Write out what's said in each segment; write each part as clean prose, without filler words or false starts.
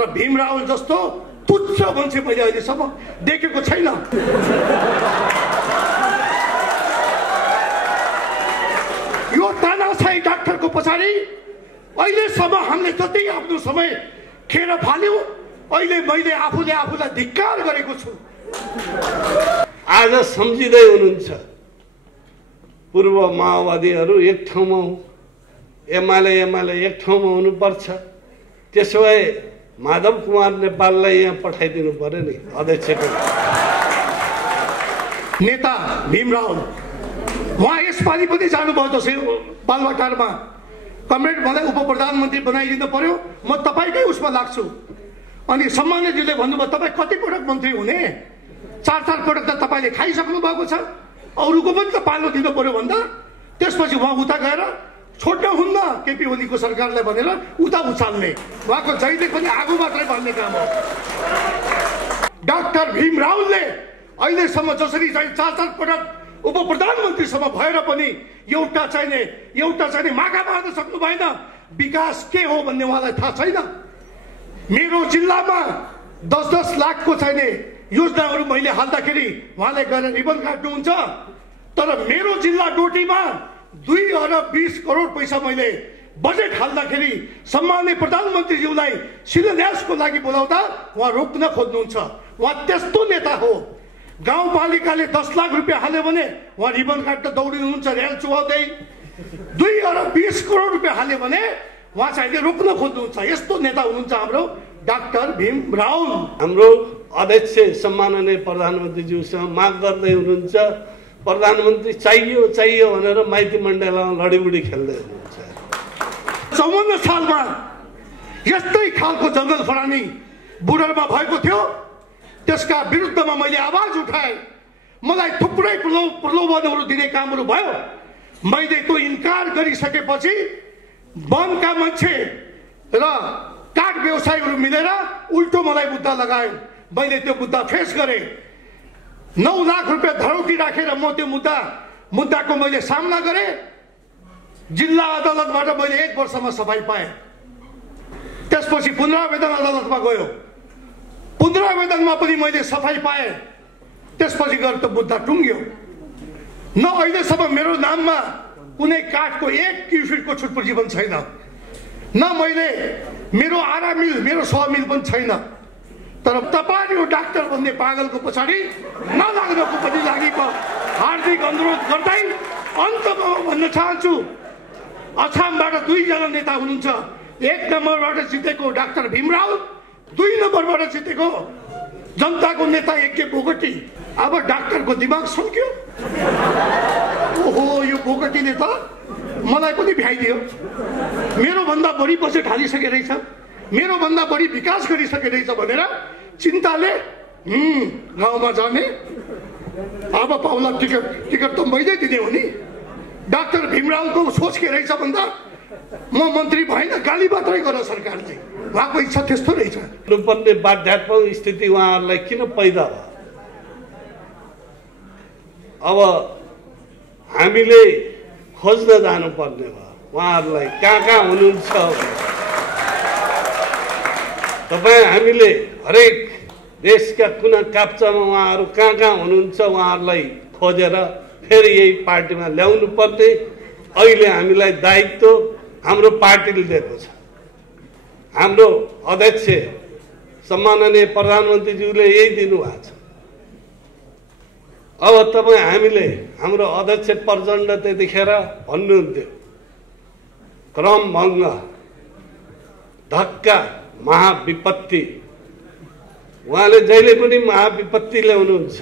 तर भीम रावल जस्तो तुच्छ मान्छे मैले अहिलेसम्म देखेको छैन। यो तानाशाही डाक्टरको पछाडि अहिलेसम्म हामीले जति आफ्नो समय खेर फाल्यौं, अहिले मैले आफूलाई धिक्कार गरेको छु। आज सम्झिँदै हुनुहुन्छ पूर्व माओवादीहरू एक ठाउँमा, एमाले एक ठाउँमा हुनुपर्छ। त्यसो भए माधव कुमार नेपाललाई यहाँ पठाइदिनु पर्यो नि अध्यक्षको। नेता भीम रावल उहाँ यसपालि पनि जानुभयो जसै बालुवाटारमा। कमरेड मलाई उप प्रधानमन्त्री बनाइदिनु पर्यो, म तपाईँकै उसमा लाग्छु। अनि सम्मानज्यूले भन्नुभयो तपाईँ कति पटक मन्त्री हुने, 4 पटक त तपाईँले खाइसक्नु भएको छ, अरूको पनि त पालो दिनु पर्यो भन्दा त्यसपछि उहाँ उता गएर छोड्न हुन्न केपी ओलीको सरकारलाई भनेर उता उचाल्ने, उहाँको जहिले पनि आगो मात्रै बढ्ने काम हो। डाक्टर भीम रावलले अहिलेसम्म जसरी चाहिँ 4 पटक उप प्रधानमन्त्रीसम्म भएर पनि एउटा चाहिँ मागा मार्न सक्नु भएन। विकास के हो भन्ने उहाँलाई थाहा छैन। मेरो जिल्लामा 10-10 लाखको चाहिने योजनाहरू मैले हाल्दाखेरि उहाँले गएर रिबन काट्नुहुन्छ, तर मेरो जिल्ला डोटीमा 2 अरब 20 करोड पैसा मैले बजेट हाल्दाखेरि सम्माननीय प्रधानमन्त्रीज्यूलाई शिलान्यासको लागि बोलाउँदा उहाँ रोक्न खोज्नुहुन्छ। उहाँ त्यस्तो नेता हो। गाउँपालिकाले 10 लाख रुपियाँ हाल्यो भने उहाँ रिबन काट्न दौडिनुहुन्छ रेल चुहाउँदै। 2 अरब 20 करोड रुपियाँ हाल्यो भने उहाँ चाहिँ रोक्न खोज्नुहुन्छ। यस्तो नेता हुनुहुन्छ हाम्रो डाक्टर भीम रावल। हाम्रो अध्यक्ष सम्माननीय प्रधानमन्त्रीज्यूसँग माग गर्दै हुनुहुन्छ, प्रधानमन्त्री चाहियो भनेर माइती मण्डलमा लडीबुडी खेल्दै हुनुहुन्छ। 54 सालमा यस्तै खालको जङ्गल फडानी बुढरमा भएको थियो, त्यसका विरुद्धमा मैले आवाज उठाएँ। मलाई थुप्रै प्रलोभनहरू दिने कामहरू भयो। मैले त्यो इन्कार गरिसकेपछि वनका मान्छे र काठ व्यवसायीहरू मिलेर उल्टो मलाई मुद्दा लगायो। मैले त्यो मुद्दा फेस गरेँ। 9 लाख रुपियाँ धरौटी राखेर म त्यो मुद्दाको मैले सामना गरेँ। जिल्ला अदालतबाट मैले 1 वर्षमा सफाई पाएँ। त्यसपछि पुनरावेदन अदालतमा गयो, पुनरावेदनमा पनि मैले सफाई पाएँ। त्यसपछि गएर त्यो मुद्दा टुङ्ग्यो। न अहिलेसम्म मेरो नाममा कुनै काठको 1 क्युफिटको छुटपुर्जी पनि छैन, न मैले मेरो आरा मिल मेरो 100 मिल पनि छैन। तर तपाईँ डाक्टर भन्ने पागलको पछाडि नलाग्नको पनि लागि हार्दिक अनुरोध गर्दै अन्तमा भन्न चाहन्छु, अछामबाट 2 जना नेता हुनुहुन्छ। 1 नम्बरबाट जितेको डाक्टर भीम रावल, 2 नम्बरबाट जितेको जनताको नेता एके बोगटी। अब डाक्टरको दिमाग सन्क्यो। ओहो, यो बोगटीले त मलाई पनि भ्याइदियो। मेरो भन्दा बढी बजेट हालिसके रहेछ, मेरो भन्दा बढी विकास गरिसके रहेछ भनेर चिन्ताले गाउँमा जाने। अब पाउला टिकट त मैले दिने हो नि। डाक्टर भीम रावलको सोच के रहेछ भन्दा म मन्त्री भएन, गाली मात्रै गर सरकारले। उहाँको इच्छा त्यस्तो रहेछ। हुनुपर्ने बाध्यात्मक स्थिति उहाँहरूलाई किन पैदा भयो? अब हामीले खोज्न जानुपर्ने भयो उहाँहरूलाई कहाँ हुनुहुन्छ। तपाईँ हामीले हरेक देशका कुना काप्चामा उहाँहरू कहाँ हुनुहुन्छ उहाँहरूलाई खोजेर फेरि यही पार्टीमा ल्याउनु पर्ने अहिले हामीलाई दायित्व हाम्रो पार्टीले दिएको छ। हाम्रो अध्यक्ष सम्माननीय प्रधानमन्त्रीज्यूले यही दिनुभएको छ। अब तपाईँ हामीले हाम्रो अध्यक्ष प्रचण्ड त्यतिखेर भन्नुहुन्थ्यो क्रम भङ्ग, धक्का, महाविपत्ति। उहाँले जहिले पनि महाविपत्ति ल्याउनुहुन्छ।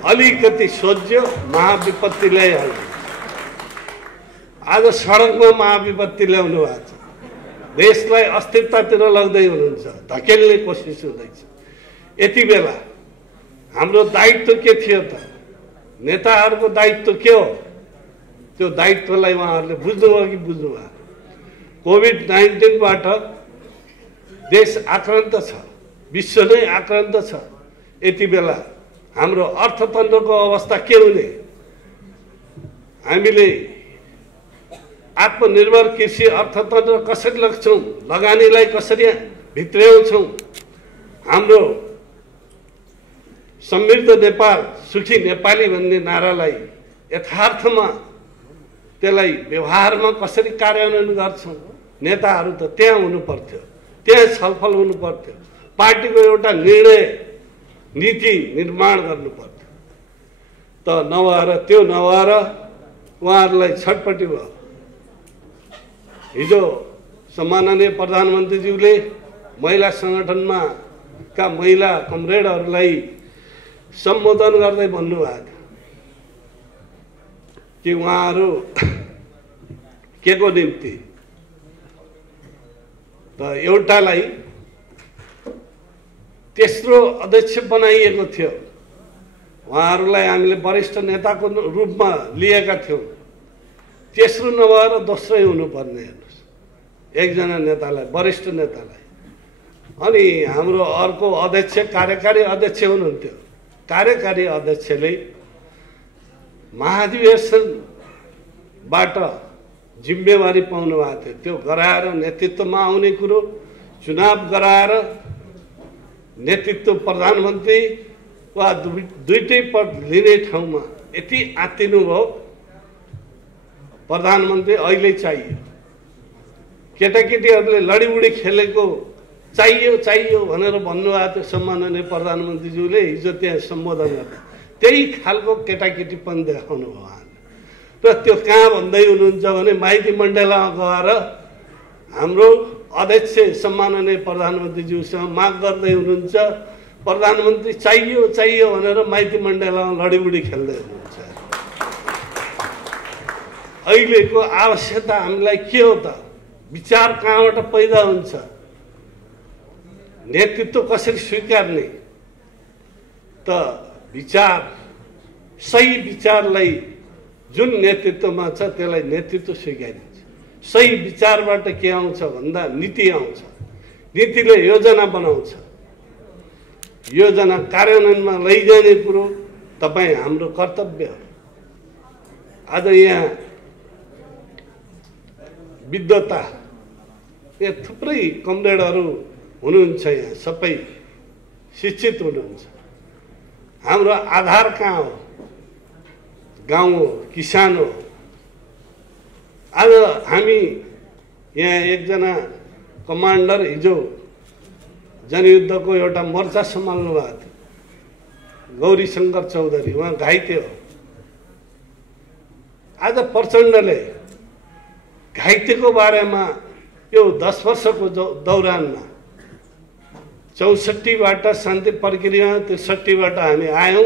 अलिकति सोच्यो महाविपत्ति ल्याइहाल्नु। आज सडकमा महाविपत्ति ल्याउनु भएको छ। देशलाई अस्थिरतातिर लग्दै हुनुहुन्छ, धकेल्ने कोसिस हुँदैछ। यति बेला हाम्रो दायित्व के थियो त? नेताहरूको दायित्व के हो? त्यो दायित्वलाई उहाँहरूले बुझ्नुभयो कि बुझ्नुभयो? कोभिड-19बाट देश आक्रान्त छ, विश्व नै आक्रान्त छ। यति बेला हाम्रो अर्थतन्त्रको अवस्था के हुने? हामीले आत्मनिर्भर कृषि अर्थतन्त्र कसरी लग्छौँ, लगानीलाई कसरी भित्र्याउँछौँ। हाम्रो समृद्ध नेपाल सुखी नेपाली भन्ने नारालाई यथार्थमा त्यसलाई व्यवहारमा कसरी कार्यान्वयन गर्छौँ? नेताहरू त त्यहाँ हुनु पर्थ्यो, त्यहाँ छलफल हुनु पर्थ्यो, पार्टीको एउटा निर्णय नीति निर्माण गर्नु पर्थ्यो। त नभएर त्यो नभएर उहाँहरूलाई छटपट्टि भयो। हिजो सम्माननीय प्रधानमन्त्रीज्यूले महिला सङ्गठनमा का महिला कमरेडहरूलाई सम्बोधन गर्दै भन्नुभएको थियो कि उहाँहरू के को निम्ति त एउटालाई तेस्रो अध्यक्ष बनाइएको थियो। उहाँहरूलाई हामीले वरिष्ठ नेताको रूपमा लिएका थियौँ। तेस्रो नभएर दोस्रै हुनुपर्ने, हेर्नुहोस्, एकजना नेतालाई, वरिष्ठ नेतालाई। अनि हाम्रो अर्को अध्यक्ष कार्यकारी अध्यक्ष हुनुहुन्थ्यो। कार्यकारी अध्यक्षले महाधिवेशनबाट जिम्मेवारी पाउनु भएको थियो। त्यो गराएर नेतृत्वमा आउने कुरो, चुनाव गराएर नेतृत्व प्रधानमन्त्री वा दुईटै पद लिने ठाउँमा यति आत्तिनु भयो। प्रधानमन्त्री अहिले चाहियो, केटाकेटीहरूले लडीबुडी खेलेको चाहियो चाहियो भनेर भन्नुभएको थियो सम्माननीय प्रधानमन्त्रीज्यूले हिजो त्यहाँ सम्बोधन गर्दा। त्यही खालको केटाकेटी पनि देखाउनु भयो उहाँले। र त्यो कहाँ भन्दै हुनुहुन्छ भने माइती मण्डलमा गएर हाम्रो अध्यक्ष सम्माननीय प्रधानमन्त्रीज्यूसँग माग गर्दै हुनुहुन्छ। प्रधानमन्त्री चाहियो चाहियो भनेर माइती मण्डलमा लडीबुडी खेल्दै हुनुहुन्छ। अहिलेको आवश्यकता हामीलाई के हो त? विचार कहाँबाट पैदा हुन्छ? नेतृत्व कसरी स्वीकार्ने? त विचार, सही विचारलाई जुन नेतृत्वमा छ त्यसलाई नेतृत्व स्वीकारिन्छ। सही विचारबाट के आउँछ भन्दा नीति आउँछ। नीतिले योजना बनाउँछ। योजना कार्यान्वयनमा लैजाने कुरो तपाईँ हाम्रो कर्तव्य हो। आज यहाँ विद्वता, यहाँ थुप्रै कमरेडहरू हुनुहुन्छ, यहाँ सबै शिक्षित हुनुहुन्छ। हाम्रो आधार कहाँ हो? गाउँ हो, किसान हो। आज हामी यहाँ एकजना कमान्डर हिजो जनयुद्धको एउटा मोर्चा सम्हाल्नु भएको थियो, गौरी शङ्कर चौधरी, उहाँ घाइते हो। आज प्रचण्डले घाइतेको बारेमा यो 10 वर्षको दौरानमा 64बाट शान्ति प्रक्रिया, 63बाट हामी आयौँ।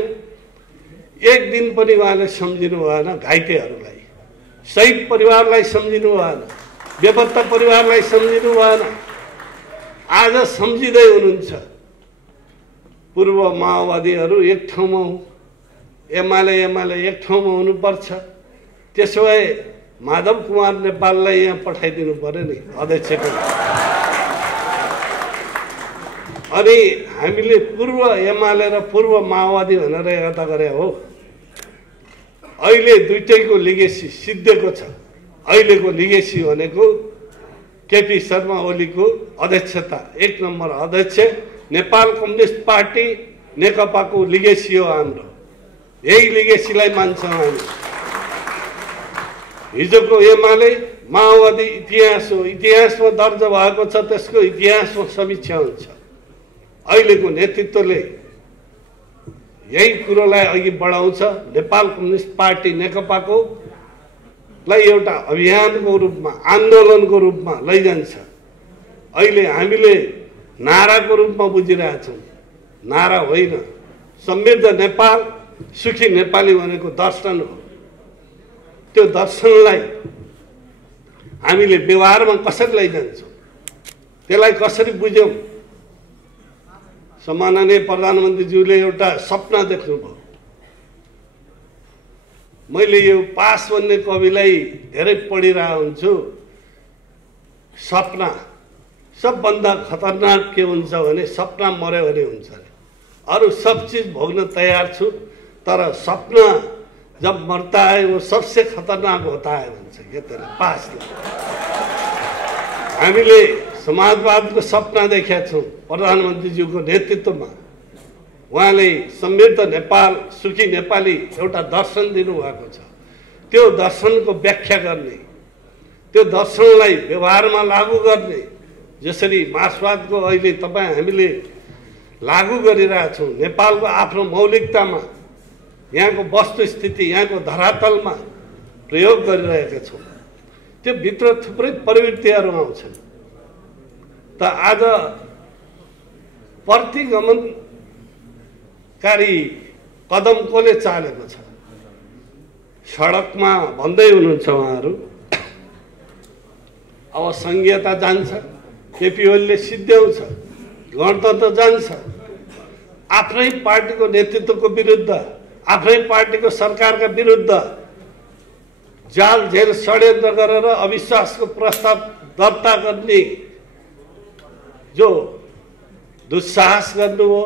एक दिन पनि उहाँले सम्झिनु भएन घाइतेहरूलाई, शहीद परिवारलाई सम्झिनु भएन, बेपत्ता परिवारलाई सम्झिनु भएन। आज सम्झिँदै हुनुहुन्छ। पूर्व माओवादीहरू एक ठाउँमा हो, एमाले एक ठाउँमा हुनुपर्छ। त्यसो भए माधव कुमार नेपाललाई यहाँ पठाइदिनु पर्यो नि अध्यक्षको। अनि हामीले पूर्व एमाले र पूर्व माओवादी भनेर हेर्दा गरे हो। अहिले दुईटैको लिगेसी सिद्धिएको छ। अहिलेको लिगेसी भनेको केपी शर्मा ओलीको अध्यक्षता, 1 नम्बर अध्यक्ष नेपाल कम्युनिस्ट पार्टी नेकपाको लिगेसी हो हाम्रो। यही लिगेसीलाई मान्छौँ हामी। हिजोको एमाले माओवादी इतिहास हो, इतिहासमा दर्ज भएको छ, त्यसको इतिहासमा समीक्षा हुन्छ। अहिलेको नेतृत्वले यही कुरोलाई अघि बढाउँछ। नेपाल कम्युनिस्ट पार्टी नेकपाको लाई एउटा अभियानको रूपमा, आन्दोलनको रूपमा लैजान्छ। अहिले हामीले नाराको रूपमा बुझिरहेछौँ, नारा होइन। समृद्ध नेपाल सुखी नेपाली भनेको दर्शन हो। त्यो दर्शनलाई हामीले व्यवहारमा कसरी लैजान्छौँ, त्यसलाई कसरी बुझ्यौँ? सम्माननीय प्रधानमन्त्रीज्यूले एउटा सपना देख्नुभयो। मैले यो पास भन्ने कविलाई धेरै पढिरहेको हुन्छु। सपना सबभन्दा खतरनाक के हुन्छ भने सपना मर्यो भने हुन्छ अरे। अरू सब चीज भोग्न तयार छु, तर सपना जब मरता है वो सबसे खतरनाक होता है भन्छ के त्यसले पासले। हामीले समाजवादको सपना देखेका छौँ प्रधानमन्त्रीज्यूको नेतृत्वमा। उहाँले समृद्ध नेपाल सुखी नेपाली एउटा दर्शन दिनुभएको छ। त्यो दर्शनको व्याख्या गर्ने, त्यो दर्शनलाई व्यवहारमा लागू गर्ने, जसरी मार्क्सवादको अहिले हामीले लागू गरिरहेछौँ, नेपालको आफ्नो मौलिकतामा यहाँको वस्तुस्थिति यहाँको धरातलमा प्रयोग गरिरहेका छौँ। त्यो भित्र थुप्रै प्रवृत्तिहरू आउँछन्। त आज प्रतिगमनकारी कदम कसले चालेको छ? सडकमा भन्दै हुनुहुन्छ उहाँहरू, अब संघीयता जान्छ, केपी ओलीले सिद्ध्याउँछ, गणतन्त्र जान्छ। आफ्नै पार्टीको नेतृत्वको विरुद्ध, आफ्नै पार्टीको सरकारका विरुद्ध जाल झेल षड्यन्त्र गरेर अविश्वासको प्रस्ताव दर्ता गर्ने जो दुस्साहस गर्नु हो,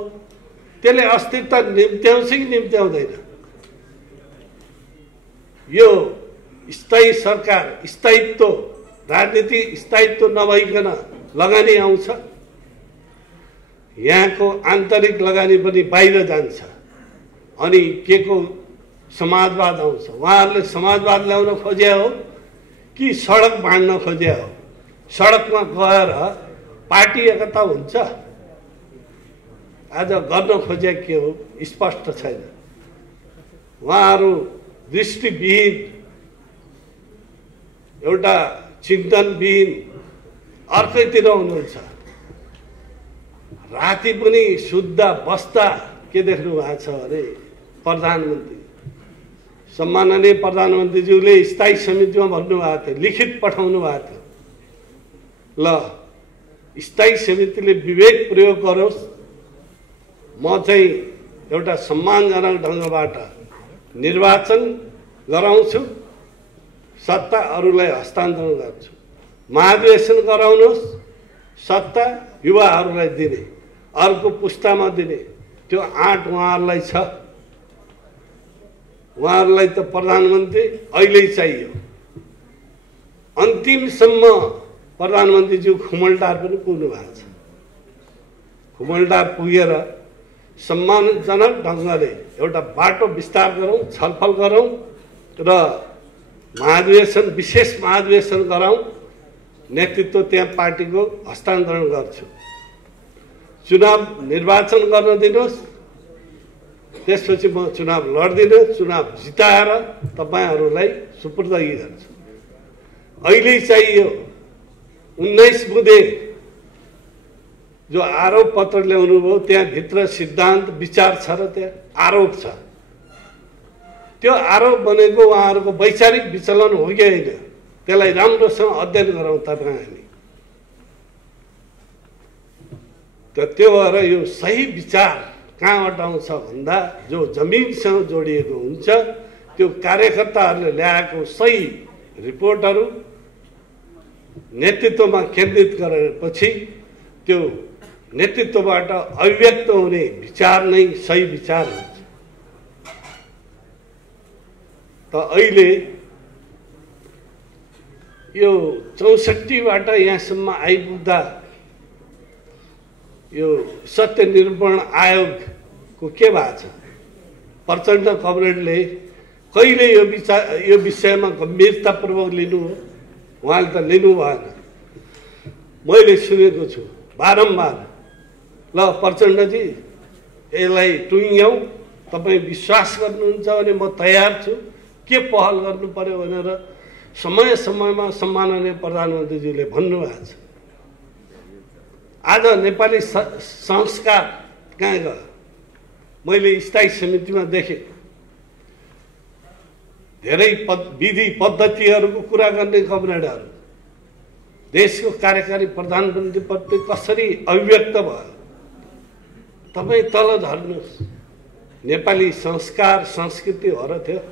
त्यसले अस्तित्व निम्त्याउँछ कि निम्त्याउँदैन? यो स्थायी सरकार, स्थायित्व, राजनीति स्थायित्व नभइकन लगानी आउँछ, यहाँको आन्तरिक लगानी पनि बाहिर जान्छ, अनि के को समाजवाद आउँछ। उहाँहरूले समाजवाद ल्याउन खोजे हो कि सडक बाँड्न खोजे हो? सडकमा गएर पार्टी एकता हुन्छ? आज गर्न खोजे के हो स्पष्ट छैन। उहाँहरू दृष्टिविहीन, एउटा चिन्तनविहीन अर्कैतिर हुनुहुन्छ। राति पनि सुत्दा बस्दा के देख्नु भएको छ भने प्रधानमन्त्री, सम्माननीय प्रधानमन्त्रीज्यूले स्थायी समितिमा भन्नुभएको थियो, लिखित पठाउनु भएको थियो, ल स्थायी समितिले विवेक प्रयोग गरोस्, म चाहिँ एउटा सम्मानजनक ढङ्गबाट निर्वाचन गराउँछु, सत्ता अरूलाई हस्तान्तरण गर्छु, महाधिवेशन गराउनुहोस्, सत्ता युवाहरूलाई दिने, अर्को पुस्तामा दिने, त्यो आँट उहाँहरूलाई छ। उहाँहरूलाई त प्रधानमन्त्री अहिले चाहियो। अन्तिमसम्म प्रधानमन्त्रीज्यू खुमलटार पनि पुग्नु भएको छ। खुमलटार पुगेर सम्मानजनक ढङ्गले एउटा बाटो विस्तार गरौँ, छलफल गरौँ र महाधिवेशन, विशेष महाधिवेशन गराउँ, नेतृत्व त्यहाँ पार्टीको हस्तान्तरण गर्छु, चुनाव निर्वाचन गर्न दिनुहोस्, त्यसपछि म चुनाव लड्दिनँ, चुनाव जिताएर तपाईँहरूलाई सुपुर्दगी गर्छु। अहिले चाहियो 19 बुँदे जो आरोप पत्र ल्याउनु भयो, त्यहाँभित्र सिद्धान्त विचार छ र त्यहाँ आरोप छ। त्यो आरोप भनेको उहाँहरूको वैचारिक विचलन हो कि होइन, त्यसलाई राम्रोसँग अध्ययन गरौँ तपाईँ हामी। त त्यो भएर यो सही विचार कहाँबाट आउँछ भन्दा जो जमिनसँग जोडिएको हुन्छ, त्यो कार्यकर्ताहरूले ल्याएको सही रिपोर्टहरू नेतृत्वमा केन्द्रित गरेपछि त्यो नेतृत्वबाट अभिव्यक्त हुने विचार नै सही विचार हुन्छ। त अहिले यो 64बाट यहाँसम्म आइपुग्दा यो सत्य निरूपण आयोगको के भएको छ? प्रचण्ड कमरेडले कहिले यो विषयमा गम्भीरतापूर्वक लिनु हो? उहाँले त लिनु भएन। मैले सुनेको छु बारम्बार, ल प्रचण्डजी यसलाई टुङ्ग्याउँ, तपाईँ विश्वास गर्नुहुन्छ भने म तयार छु, के पहल गर्नु पर्यो भनेर समय समयमा सम्माननीय प्रधानमन्त्रीज्यूले भन्नुभएको छ। आज नेपाली संस्कार कहाँ गयो? मैले स्थायी समितिमा देखेँ धेरै विधि पद्धतिहरूको कुरा गर्ने कमरेडहरू देशको कार्यकारी प्रधानमन्त्रीप्रति कसरी अभिव्यक्त भयो? तपाईँ तल झर्नुहोस्। नेपाली संस्कार संस्कृति हो र थियो।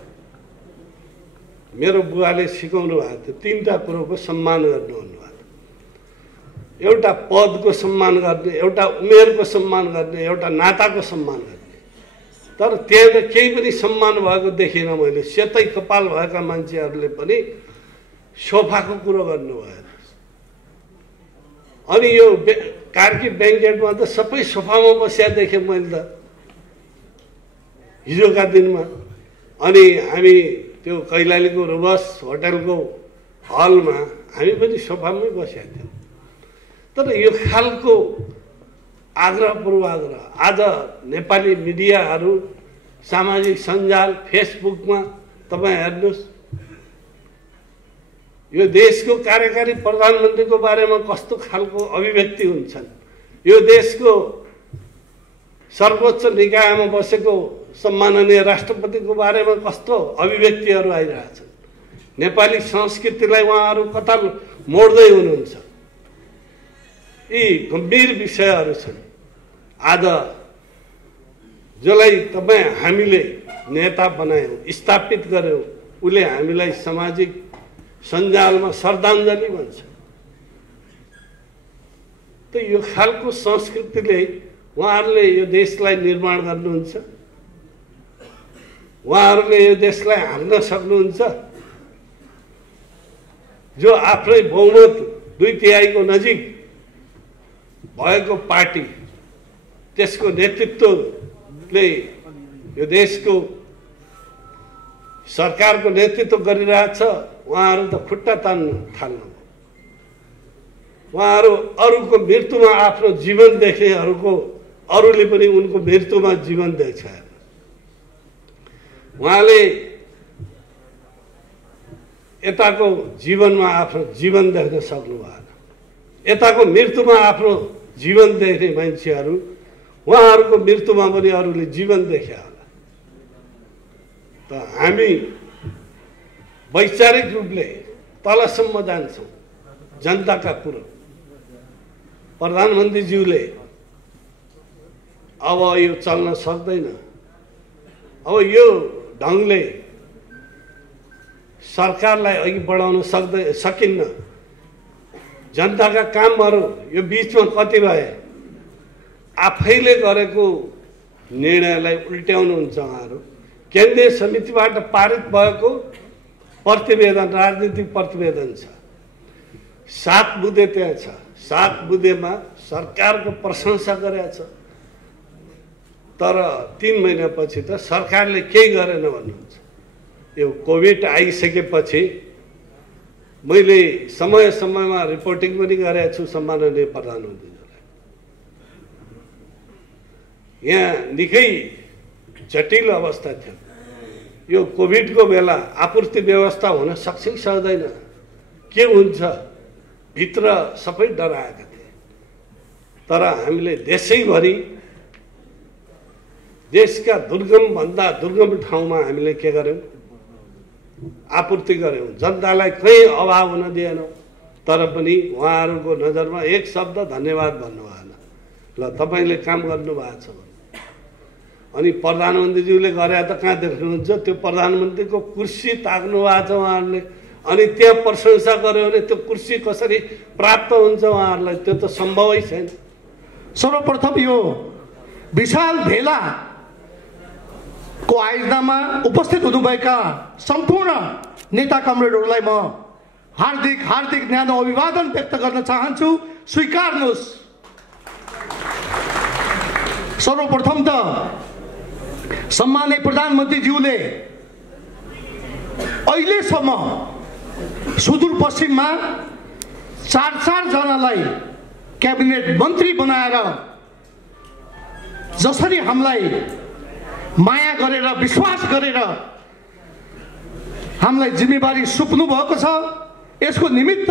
मेरो बुवाले सिकाउनु भएको थियो, 3टा कुरोको सम्मान गर्नु भन्नुभएको। एउटा पदको सम्मान गर्ने, एउटा उमेरको सम्मान गर्ने, एउटा नाताको सम्मान गर्ने। तर त्यहाँ त केही पनि सम्मान भएको देखिनँ मैले। सेतै कपाल भएका मान्छेहरूले पनि सोफाको कुरो गर्नुभयो। अनि यो कार्की ब्याङ्केटमा त सबै सोफामा बसिया देखेँ मैले त हिजोका दिनमा। अनि हामी त्यो कैलालीको रुबस होटलको हलमा हामी पनि सोफामै बसेका थियौँ। तर यो खालको आग्रह पूर्वाग्रह आज नेपाली मिडियाहरू सामाजिक सञ्जाल फेसबुकमा तपाईँ हेर्नुहोस्, यो देशको कार्यकारी प्रधानमन्त्रीको बारेमा कस्तो खालको अभिव्यक्ति हुन्छन्, यो देशको सर्वोच्च निकायमा बसेको सम्माननीय राष्ट्रपतिको बारेमा कस्तो अभिव्यक्तिहरू आइरहेछन्। नेपाली संस्कृतिलाई उहाँहरू कता मोड्दै हुनुहुन्छ। यी गम्भीर विषयहरू छन्। आज जसलाई तपाईँ हामीले नेता बनायौँ, स्थापित गर्यौँ, उसले हामीलाई सामाजिक सञ्जालमा श्रद्धाञ्जली भन्छ। त यो खालको संस्कृतिले उहाँहरूले यो देशलाई निर्माण गर्नुहुन्छ, उहाँहरूले यो देशलाई हान्न सक्नुहुन्छ। जो आफ्नै बहुमत 2/3 को नजिक भएको पार्टी, त्यसको नेतृत्वले यो देशको सरकारको नेतृत्व गरिरहेछ, उहाँहरू त खुट्टा तान्न थाल्नु। उहाँहरू अरूको मृत्युमा आफ्नो जीवन देख्नेहरूको अरूले पनि उनको मृत्युमा जीवन देख्छ। उहाँले यताको जीवनमा आफ्नो जीवन देख्न सक्नु भएन, यताको मृत्युमा आफ्नो जीवन देख्ने मान्छेहरू उहाँहरूको मृत्युमा पनि अरूले जीवन देखे होला। त हामी वैचारिक रूपले तलसम्म जान्छौँ। जनताका कुरो प्रधानमन्त्रीज्यूले अब यो चल्न सक्दैन, अब यो ढङ्गले सरकारलाई अघि बढाउन सकिन्न। जनताका कामहरू यो बिचमा कति भए आफैले गरेको निर्णयलाई उल्ट्याउनुहुन्छ उहाँहरू। केन्द्रीय समितिबाट पारित भएको प्रतिवेदन, राजनीतिक प्रतिवेदन छ, 7 बुँदे त्यहाँ छ। 7 बुँदेमा सरकारको प्रशंसा गरेको छ, तर 3 महिनापछि त सरकारले केही गरेन भन्नुहुन्छ। यो कोभिड आइसकेपछि मैले समय समयमा रिपोर्टिङ पनि गरेको छु सम्माननीय प्रधानमन्त्रीज्यूलाई। यहाँ निकै जटिल अवस्था थियो। यो कोभिडको बेला आपूर्ति व्यवस्था हुन सक्छ कि सक्दैन, के हुन्छ, भित्र सबै डराएका थिए। तर हामीले देशैभरि देशका दुर्गमभन्दा दुर्गम ठाउँमा हामीले के गर्यौँ, आपूर्ति गर्यौँ। जनतालाई कहीँ अभाव हुन दिएनौँ। तर पनि उहाँहरूको नजरमा एक शब्द धन्यवाद भन्नु भएन। ल तपाईँले काम गर्नुभएको छ। अनि प्रधानमन्त्रीज्यूले गरे त कहाँ देख्नुहुन्छ, त्यो प्रधानमन्त्रीको कुर्सी ताक्नु भएको छ उहाँहरूले। अनि त्यहाँ प्रशंसा गर्यो भने त्यो कुर्सी कसरी प्राप्त हुन्छ उहाँहरूलाई, त्यो त सम्भवै छैन। सर्वप्रथम यो विशाल भेला को आयोजनामा उपस्थित हुनुभएका सम्पूर्ण नेता कमरेडहरूलाई म हार्दिक हार्दिक न्यानो अभिवादन व्यक्त गर्न चाहन्छु। स्वीकार्नुहोस्। सर्वप्रथम त सम्माननीय प्रधानमन्त्रीज्यूले अहिलेसम्म सुदूरपश्चिममा 4 जनालाई क्याबिनेट मन्त्री बनाएर जसरी हामीलाई माया गरेर विश्वास गरेर हामीलाई जिम्मेवारी सुप्नु भएको छ, यसको निमित्त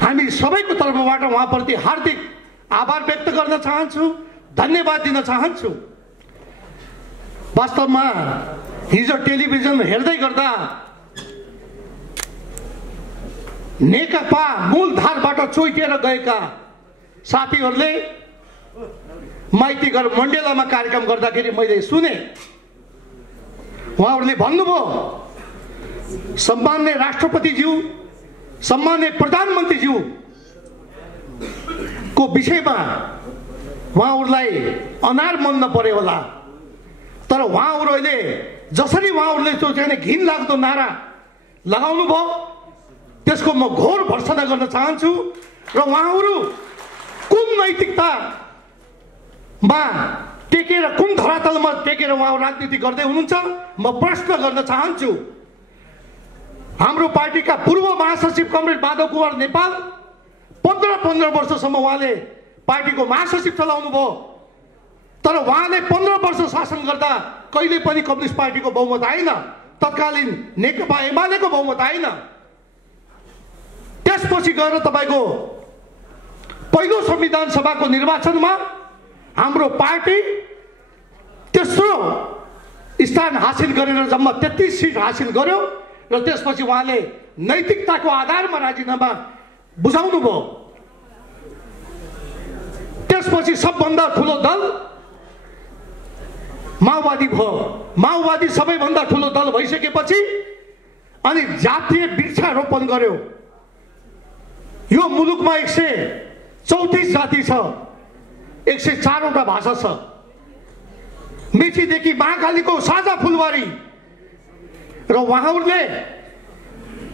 हामी सबैको तर्फबाट उहाँप्रति हार्दिक आभार व्यक्त गर्न चाहन्छु, धन्यवाद दिन चाहन्छु। वास्तवमा हिजो टेलिभिजन हेर्दै गर्दा नेकपा मूलधारबाट चोइटेर गएका साथीहरूले माइतीघर मण्डेलामा कार्यक्रम गर्दाखेरि मैले सुने, उहाँहरूले भन्नुभयो सम्माननीय राष्ट्रपतिज्यू, सम्माननीय प्रधानमन्त्रीज्यू को विषयमा उहाँहरूलाई अनार मन नपरे होला, तर उहाँहरूले जसरी उहाँहरूले सोचे घिन लाग्दो नारा लगाउनु भयो, त्यसको म घोर भर्त्सना गर्न चाहन्छु र उहाँहरू कुन नैतिकतामा टेकेर कुन धरातलमा टेकेर उहाँहरू राजनीति गर्दै हुनुहुन्छ म प्रश्न गर्न चाहन्छु। हाम्रो पार्टीका पूर्व महासचिव कमरेड माधव कुमार नेपाल 15 वर्षसम्म उहाँले पार्टीको महासचिव चलाउनु भयो, तर उहाँले 15 वर्ष शासन गर्दा कहिले पनि कम्युनिस्ट पार्टीको बहुमत आएन, तत्कालीन नेकपा एमालेको बहुमत आएन। त्यसपछि गएर तपाईको पहिलो संविधान सभाको निर्वाचनमा हाम्रो पार्टी तेस्रो स्थान हासिल गरेर जम्मा 33 सिट हासिल गर्यो र त्यसपछि उहाँले नैतिकताको आधारमा राजीनामा बुझाउनु भयो। त्यसपछि सबभन्दा ठुलो दल माओवादी भयो। माओवादी सबैभन्दा ठुलो दल भइसकेपछि अनि जातीय वृक्षारोपण गर्यो। यो मुलुकमा 134 जाति छ, 104 वटा भाषा छ। मेचीदेखि महाकालीको साझा फुलबारी र उहाँहरूले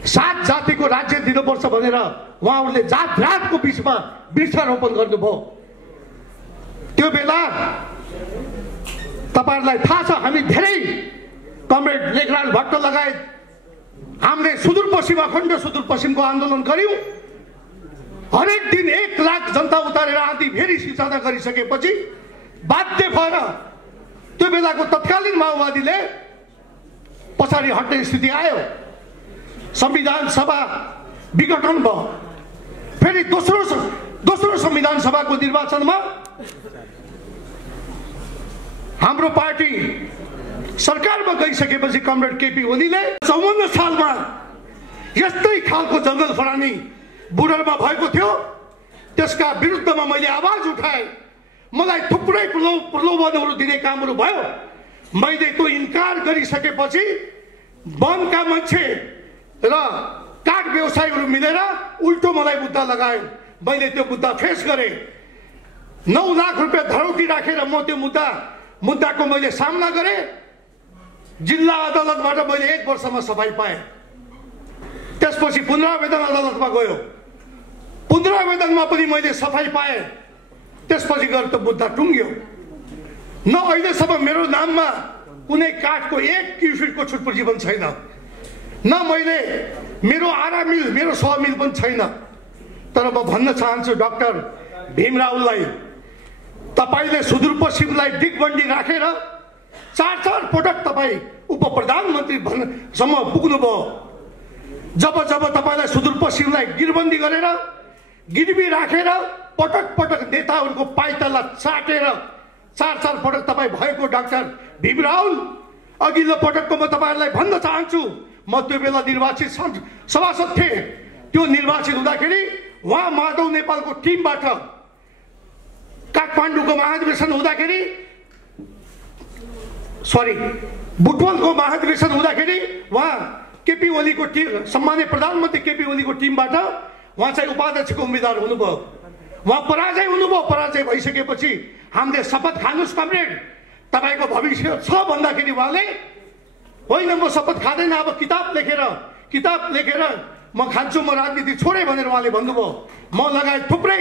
7 जातिको राज्य दिनुपर्छ भनेर उहाँहरूले जातको बीचमा वृक्षारोपण गर्नुभयो। त्यो बेला तपाईहरुलाई थाहा छ, हामी धेरै कमरेड लेखराज भट्ट लगायत हामीले सुदूरपश्चिम अखण्ड सुदूरपश्चिमको आन्दोलन गर्यौं। हरेक दिन 1 लाख जनता उतारेर आधी फेरि सिर्जना गरिसकेपछि बाध्य भएर त्यो बेलाको तत्कालीन माओवादीले पछाडि हट्ने स्थिति आयो। संविधान सभा विघटन भयो। फेरि दोस्रो संविधान सभाको निर्वाचनमा हाम्रो पार्टी सरकारमा गइसकेपछि कमरेड केपी ओलीले 54 सालमा यस्तै खालको जंगल फरानी बुढरमा भएको थियो। त्यसका विरुद्धमा मैले आवाज उठाए। मलाई थुप्रै प्रलोभनहरू दिने कामहरू भयो। मैले त्यो इन्कार गरिसकेपछि वनका मान्छे र काठ व्यवसायीहरू मिलेर उल्टो मलाई मुद्दा लगायो। मैले त्यो मुद्दा फेस गरेँ। 9 लाख रुपियाँ धरौटी राखेर म त्यो मुद्दाको मैले सामना गरेँ। जिल्ला अदालतबाट मैले 1 वर्षमा सफाई पाएँ। त्यसपछि पुनरावेदन अदालतमा गयो। पुनरावेदनमा पनि मैले सफाई पाएँ। त्यसपछि गएर त मुद्दा टुङ्ग्यो। न अहिलेसम्म मेरो नाममा कुनै काठको 1 क्युफिटको छुटपुर्जी पनि छैन। न मैले मेरो आरा मिल, मेरो समिल पनि छैन। तर म भन्न चाहन्छु डाक्टर भीमरावलाई, तपाईले सुदूरपश्चिमलाई दिगबन्दी राखेर 4 पटक तपाईँ उप प्रधानमन्त्री सम्म पुग्नुभयो। जब तपाईलाई सुदूरपश्चिमलाई गिरबन्दी गरेर गिरबी राखेर पटक नेताहरूको पाइताला चाटेर 4 पटक तपाईँ भएको डाक्टर भीमराव, अघिल्लो पटकको म तपाईहरुलाई भन्न चाहन्छु, म त्यो बेला निर्वाचित सभासद थिएँ। त्यो निर्वाचित हुँदाखेरि उहाँ माधव नेपालको टिमबाट काठमाडौँको महाधिवेशन हुँदाखेरि बुटवलको महाधिवेशन हुँदाखेरि उहाँ केपी ओलीको टिम, सम्माननीय प्रधानमन्त्री केपी ओलीको टिमबाट उहाँ चाहिँ उपाध्यक्षको उम्मेदवार हुनुभयो। उहाँ पराजय हुनुभयो। पराजय भइसकेपछि हामीले शपथ खानुस् कमरेड, तपाईको भविष्य छ भन्दाखेरि उहाँले होइन म शपथ खाँदैन, अब किताब लेखेर म खान्छु, म राजनीति छोडे भनेर उहाँले भन्नुभयो। म लगायत थुप्रै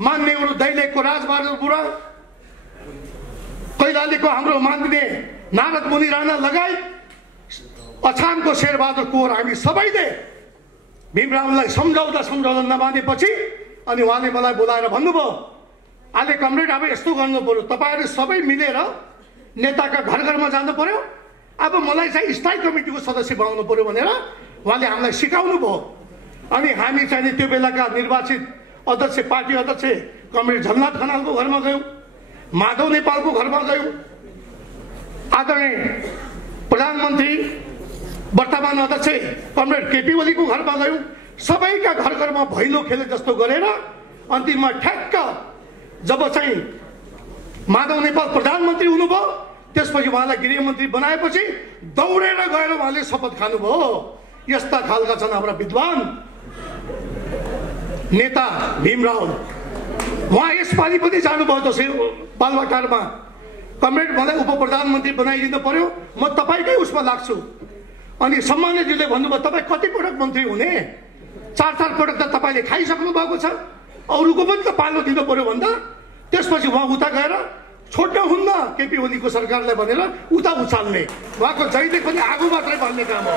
मान्नेहरू, दैलेखको राजबहादुर बुढा, कैलालीको हाम्रो मान्ने नारद मुनि राणा लगायत अछामको शेरबहादुर कुँवर, हामी सबैले भीमरावलाई सम्झाउँदा नमानेपछि अनि उहाँले मलाई बोलाएर भन्नुभयो, अहिले कमरेड अब यस्तो गर्नु पर्यो, तपाईहरु सबै मिलेर नेताका घर जानु पर्यो, अब मलाई चाहिँ स्थायी कमिटीको सदस्य बनाउनु पर्यो भनेर उहाँले हामीलाई सिकाउनु भयो। अनि हामी चाहिँ त्यो बेलाका निर्वाचित अध्यक्ष, पार्टी अध्यक्ष कमरेड झलनाथ खनालको घरमा गयौँ, माधव नेपालको घरमा गयौँ, आदरणीय प्रधानमन्त्री वर्तमान अध्यक्ष कमरेड केपी ओलीको घरमा गयौँ। सबैका घरमा भैलो खेले जस्तो गरेर अन्तिममा ठ्याक्क जब चाहिँ माधव नेपाल प्रधानमन्त्री हुनुभयो, त्यसपछि उहाँलाई गृहमन्त्री बनाएपछि दौडेर गएर उहाँले शपथ खानुभयो। यस्ता खालका छन् हाम्रा विद्वान नेता भीमराव। उहाँ यसपालि पनि जानुभयो जसै बालुवाटारमा, कमरेड मलाई उप प्रधानमन्त्री बनाइदिनु पर्यो, म तपाईँकै उसमा लाग्छु। अनि सम्माननीयजीले भन्नुभयो तपाईँ कति पटक मन्त्री हुने? 4 पटक त तपाईँले खाइसक्नु भएको छ, अरूको पनि त पालो दिनु पर्यो भन्दा त्यसपछि उहाँ उता गएर छोड्नुहुन्न केपी ओलीको सरकारलाई भनेर उता उचाल्ने, उहाँको जहिले पनि आगो मात्रै बल्ने काम हो।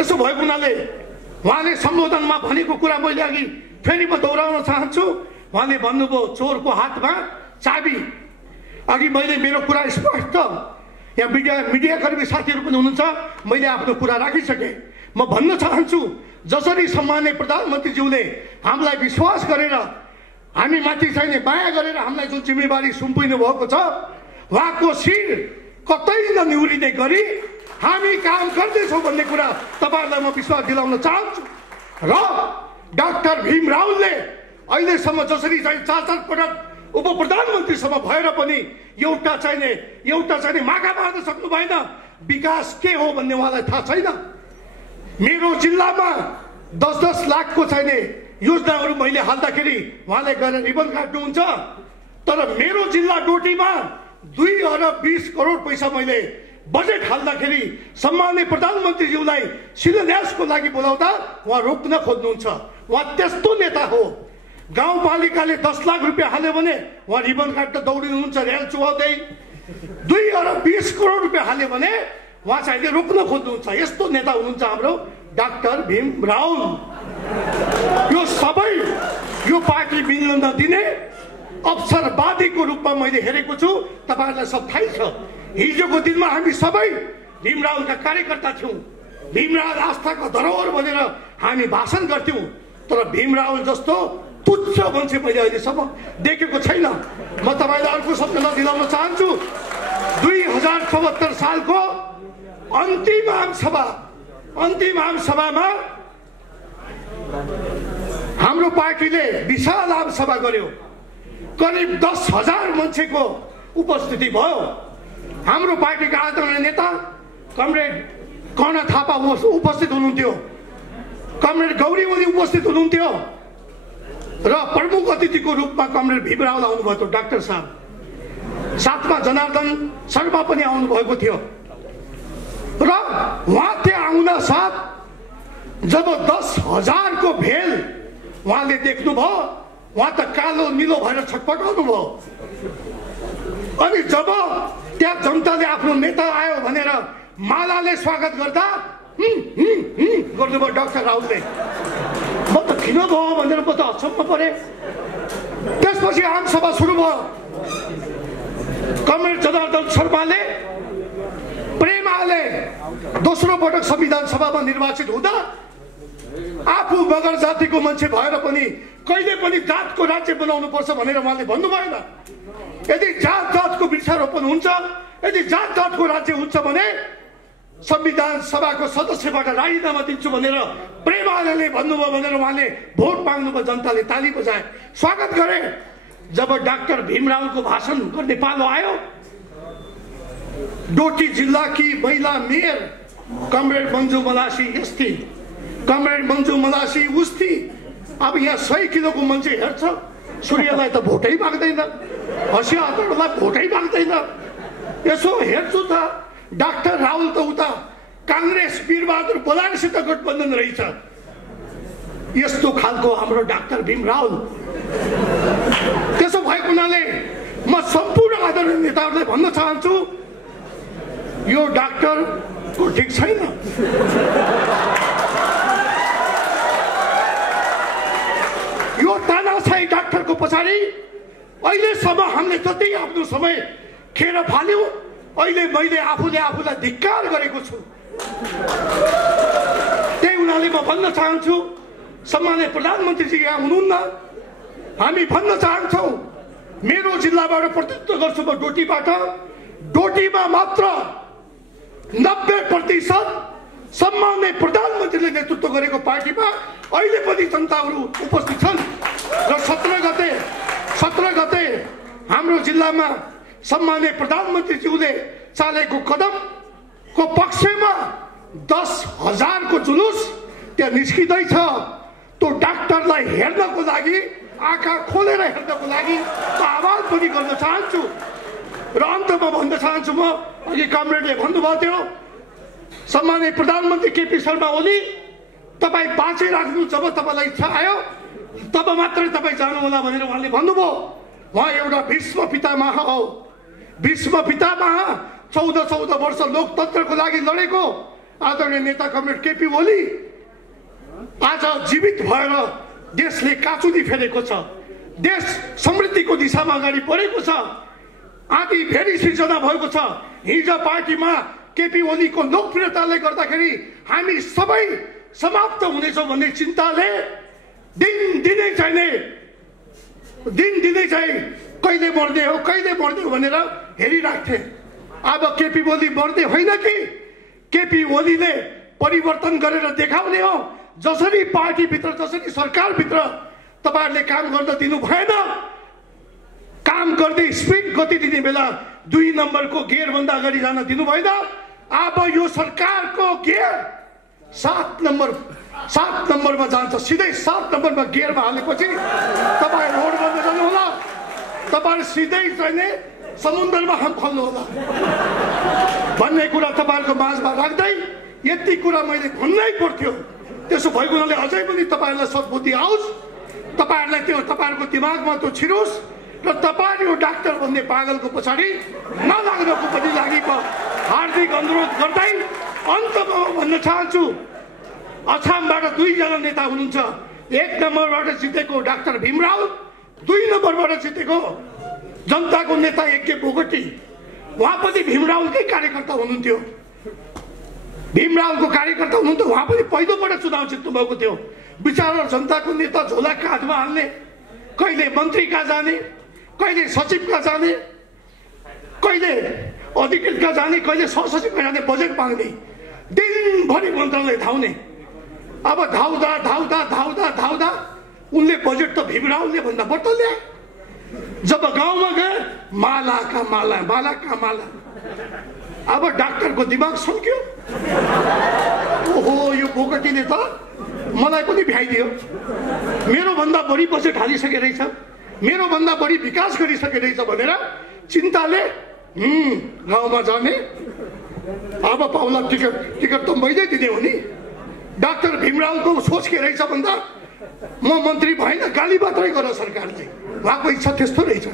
यसो भएको हुनाले उहाँले सम्बोधनमा भनेको कुरा मैले अघि फेरि म दोहोऱ्याउन चाहन्छु। उहाँले भन्नुभयो चोरको हातमा चाबी। अघि मैले मेरो कुरा स्पष्ट, यहाँ मिडियाकर्मी साथीहरू पनि हुनुहुन्छ, मैले आफ्नो कुरा राखिसकेँ। म भन्न चाहन्छु जसरी सम्माननीय प्रधानमन्त्रीज्यूले हामीलाई विश्वास गरेर हामी माथि चाहिने माया गरेर हामीलाई जुन जिम्मेवारी सुम्पिनु भएको छ, उहाँको शिर कतै ननिहुरिने गरी हामी काम गर्दैछौँ भन्ने कुरा तपाईँहरूलाई म विश्वास दिलाउन चाहन्छु। र डाक्टर भीम रावलले अहिलेसम्म जसरी चाहिँ 4 पटक उप प्रधानमन्त्रीसम्म भएर पनि एउटा चाहिने मागा मार्न सक्नु भएन। विकास के हो भन्ने उहाँलाई थाहा छैन। मेरो जिल्लामा 10-10 लाखको चाहिने योजनाहरू मैले हाल्दाखेरि उहाँले गएर रिबन काट्नुहुन्छ, तर मेरो जिल्ला डोटीमा 2 अरब 20 करोड पैसा मैले बजेट हाल्दाखेरि सम्माननीय प्रधानमन्त्रीज्यूलाई शिलान्यासको लागि बोलाउँदा उहाँ रोक्न खोज्नुहुन्छ। उहाँ त्यस्तो नेता हो। गाउँपालिकाले 10 लाख रुपियाँ हाल्यो भने उहाँ रिबन काट्न दौडिनुहुन्छ रेल चुहाउँदै। 2 अरब 20 करोड रुपियाँ हाल्यो भने उहाँ चाहिँ रोक्न खोज्नुहुन्छ। यस्तो नेता हुनुहुन्छ हाम्रो डाक्टर भीम रावल। यो सबै यो पार्टी मिल्न नदिने अवसरवादीको रूपमा मैले हेरेको छु। तपाईँहरूलाई सब थाहै छ। हिजोको दिनमा हामी सबै भीम रावलका कार्यकर्ता थियौँ। भीम रावल आस्थाको धरोहर भनेर हामी भाषण गर्थ्यौँ, तर भीम रावल जस्तो तुच्छ मान्छे मैले अहिलेसम्म देखेको छैन। म तपाईँलाई अर्को सम्झना दिलाउन चाहन्छु। 2074 सालको अन्तिम आमसभामा हाम्रो पार्टीले विशाल आमसभा गर्यो। करिब 10,000 मान्छेको उपस्थिति भयो। हाम्रो पार्टीका आदरणीय नेता कमरेड कर्ण थापा उपस्थित हुनुहुन्थ्यो, कमरेड गौरी ओली उपस्थित हुनुहुन्थ्यो र प्रमुख अतिथिको रूपमा कमरेड भीम रावल आउनुभएको थियो, डाक्टर साहब। साथमा जनार्दन शर्मा पनि आउनुभएको थियो। र उहाँ त्यहाँ आउन साथ जब 10,000 को भेल उहाँले देख्नुभयो, उहाँ त कालो निलो भएर छटपटाउनु भयो। अनि जब त्यहाँ जनताले आफ्नो नेता आयो भनेर मालाले स्वागत गर्दा गर्नुभयो डाक्टर रावलले। म त किन भयो भनेर म त अचम्म परेँ। त्यसपछि आमसभा सुरु भयो। कमरेड जनार्दन शर्माले प्रेमाले दोस्रो पटक संविधान सभामा निर्वाचित हुँदा आफू मगर जातिको मान्छे भएर पनि कहिले पनि जातको राज्य बनाउनु पर्छ भनेर उहाँले भन्नु भएन। यदि जातको वृक्षारोपण हुन्छ, यदि जातको राज्य हुन्छ भने संविधान सभाको सदस्यबाट राजीनामा दिन्छु भनेर प्रेमाले भन्नुभयो भनेर उहाँले भोट माग्नुभयो। जनताले ताली बजाए, स्वागत गरे। जब डाक्टर भीम रावलको भाषण गर्ने पालो आयो, डोटी जिल्ला की महिला मेयर कमरेड मन्जु मलासी यस थी, कमरेड मन्जु मलासी उस थी। अब यहाँ 100 किलोको मान्छे हेर्छ, सूर्यलाई त भोटै माग्दैन, हँसिया आदरलाई भोटै माग्दैन। यसो हेर्छु त डाक्टर रावल त उता काङ्ग्रेस वीरबहादुर बोलाङसित गठबन्धन रहेछ। यस्तो खालको हाम्रो डाक्टर भीम रावल। त्यसो भएको हुनाले म सम्पूर्ण आदरणीय नेताहरूलाई भन्न चाहन्छु, यो डाक्टरको ठिक छैन। यो तानाशाही डाक्टरको पछाडि अहिलेसम्म हामीले जति आफ्नो समय खेर फाल्यौँ, अहिले मैले आफूलाई धिक्कार गरेको छु। त्यही हुनाले म भन्न चाहन्छु, सम्माननीय प्रधानमन्त्रीजी यहाँ हुनुहुन्न, हामी भन्न चाहन्छौँ, मेरो जिल्लाबाट प्रतिनिधित्व गर्छु म डोटीबाट। डोटीमा मात्र 90% सम्माननीय प्रधानमन्त्रीले नेतृत्व गरेको पार्टीमा अहिले पनि जनताहरू उपस्थित छन्। र 17 गते हाम्रो जिल्लामा सम्माननीय प्रधानमन्त्रीज्यूले चालेको कदमको पक्षमा 10,000 को जुलुस त्यहाँ निस्किँदैछ। त्यो डाक्टरलाई हेर्नको लागि, आँखा खोलेर हेर्नको लागि आह्वान पनि गर्न चाहन्छु। र अन्तमा भन्न चाहन्छु, म अघि कमरेडले भन्नुभएको थियो, सम्माननीय प्रधानमन्त्री केपी शर्मा ओली तपाईँ बाँचै राख्नु, जब तपाईँलाई इच्छा आयो तब मात्रै तपाईँ जानुहोला भनेर उहाँले भन्नुभयो। उहाँ एउटा भीष्म पितामह हो। भीष्म पितामह 14 वर्ष लोकतन्त्रको लागि लडेको आदरणीय नेता कमरेड केपी ओली आज जीवित भएर देशले काचुली फेरेको छ। देश समृद्धिको दिशामा अगाडि बढेको छ। आदि फेरि सिर्जना भएको छ। हिजो पार्टीमा केपी ओलीको लोकप्रियताले गर्दाखेरि हामी सबै समाप्त हुनेछौँ भन्ने चिन्ताले दिनदिनै चाहिँ कहिले मर्ने हो भनेर हेरिराख्थे। अब केपी ओली मर्ने होइन कि केपी ओलीले परिवर्तन गरेर देखाउने हो। जसरी पार्टीभित्र, जसरी सरकारभित्र तपाईँहरूले काम गर्न दिनु भएन, काम गर्दै स्पिड गति दिने बेला 2 नम्बरको गियरभन्दा अगाडि जान दिनु भएन। अब यो सरकारको गियर 7 नम्बरमा जान्छ। सिधै 7 नम्बरमा गियरमा हालेपछि तपाईँ रोड बन्द गर्नु होला। तपाईँ सिधै चाहिँ समुद्रमा हाम फाल्नु होला भन्ने कुरा तपाईँहरूको माझमा राख्दै यति कुरा मैले भन्नै पर्थ्यो। त्यसो भएको हुनाले अझै पनि तपाईँहरूलाई सद्बुद्धि आओस्, तपाईँहरूलाई त्यो तपाईँहरूको दिमागमा त्यो छिरोस् र तपाईँहरू डाक्टर भन्ने पागलको पछाडि नलाग्नको पनि लागि हार्दिक अनुरोध गर्दै अन्तमा भन्न चाहन्छु, अछामबाट 2 जना नेता हुनुहुन्छ। 1 नम्बरबाट जितेको डाक्टर भीमराव, 2 नम्बरबाट जितेको जनताको नेता एके बोगटी। उहाँ पनि भीमरावकै कार्यकर्ता हुनुहुन्थ्यो। भीमरावको कार्यकर्ता हुनुहुन्थ्यो। उहाँ पनि पहिलोपल्ट चुनाव जित्नु भएको थियो। बिचारा जनताको नेता झोला काँधमा हाल्ने, कहिले मन्त्री कहाँ जाने, कहिले सचिव कहाँ जाने, कहिले अधिकृत कहाँ जाने, कहिले सहसचिव कहाँ जाने, बजेट माग्ने, दिनभरि मन्त्रालय धाउने। अब धाउँदा उनले बजेट त भीमरावले भन्दा बढ्ता ल्याए। जब गाउँमा गए माला का माला। अब डाक्टरको दिमाग सन्क्यो। ओहो, यो बोगटीले त मलाई पनि भ्याइदियो। मेरो भन्दा बढी बजेट हालिसके रहेछ, मेरो भन्दा बढी विकास गरिसके रहेछ भनेर चिन्ताले गाउँमा जाने। अब पाउला टिकट त मैले दिने हो नि। डाक्टर भीमरावको सोच के रहेछ भन्दा म मन्त्री भएन, गाली मात्रै गर सरकारले। उहाँको इच्छा त्यस्तो रहेछ।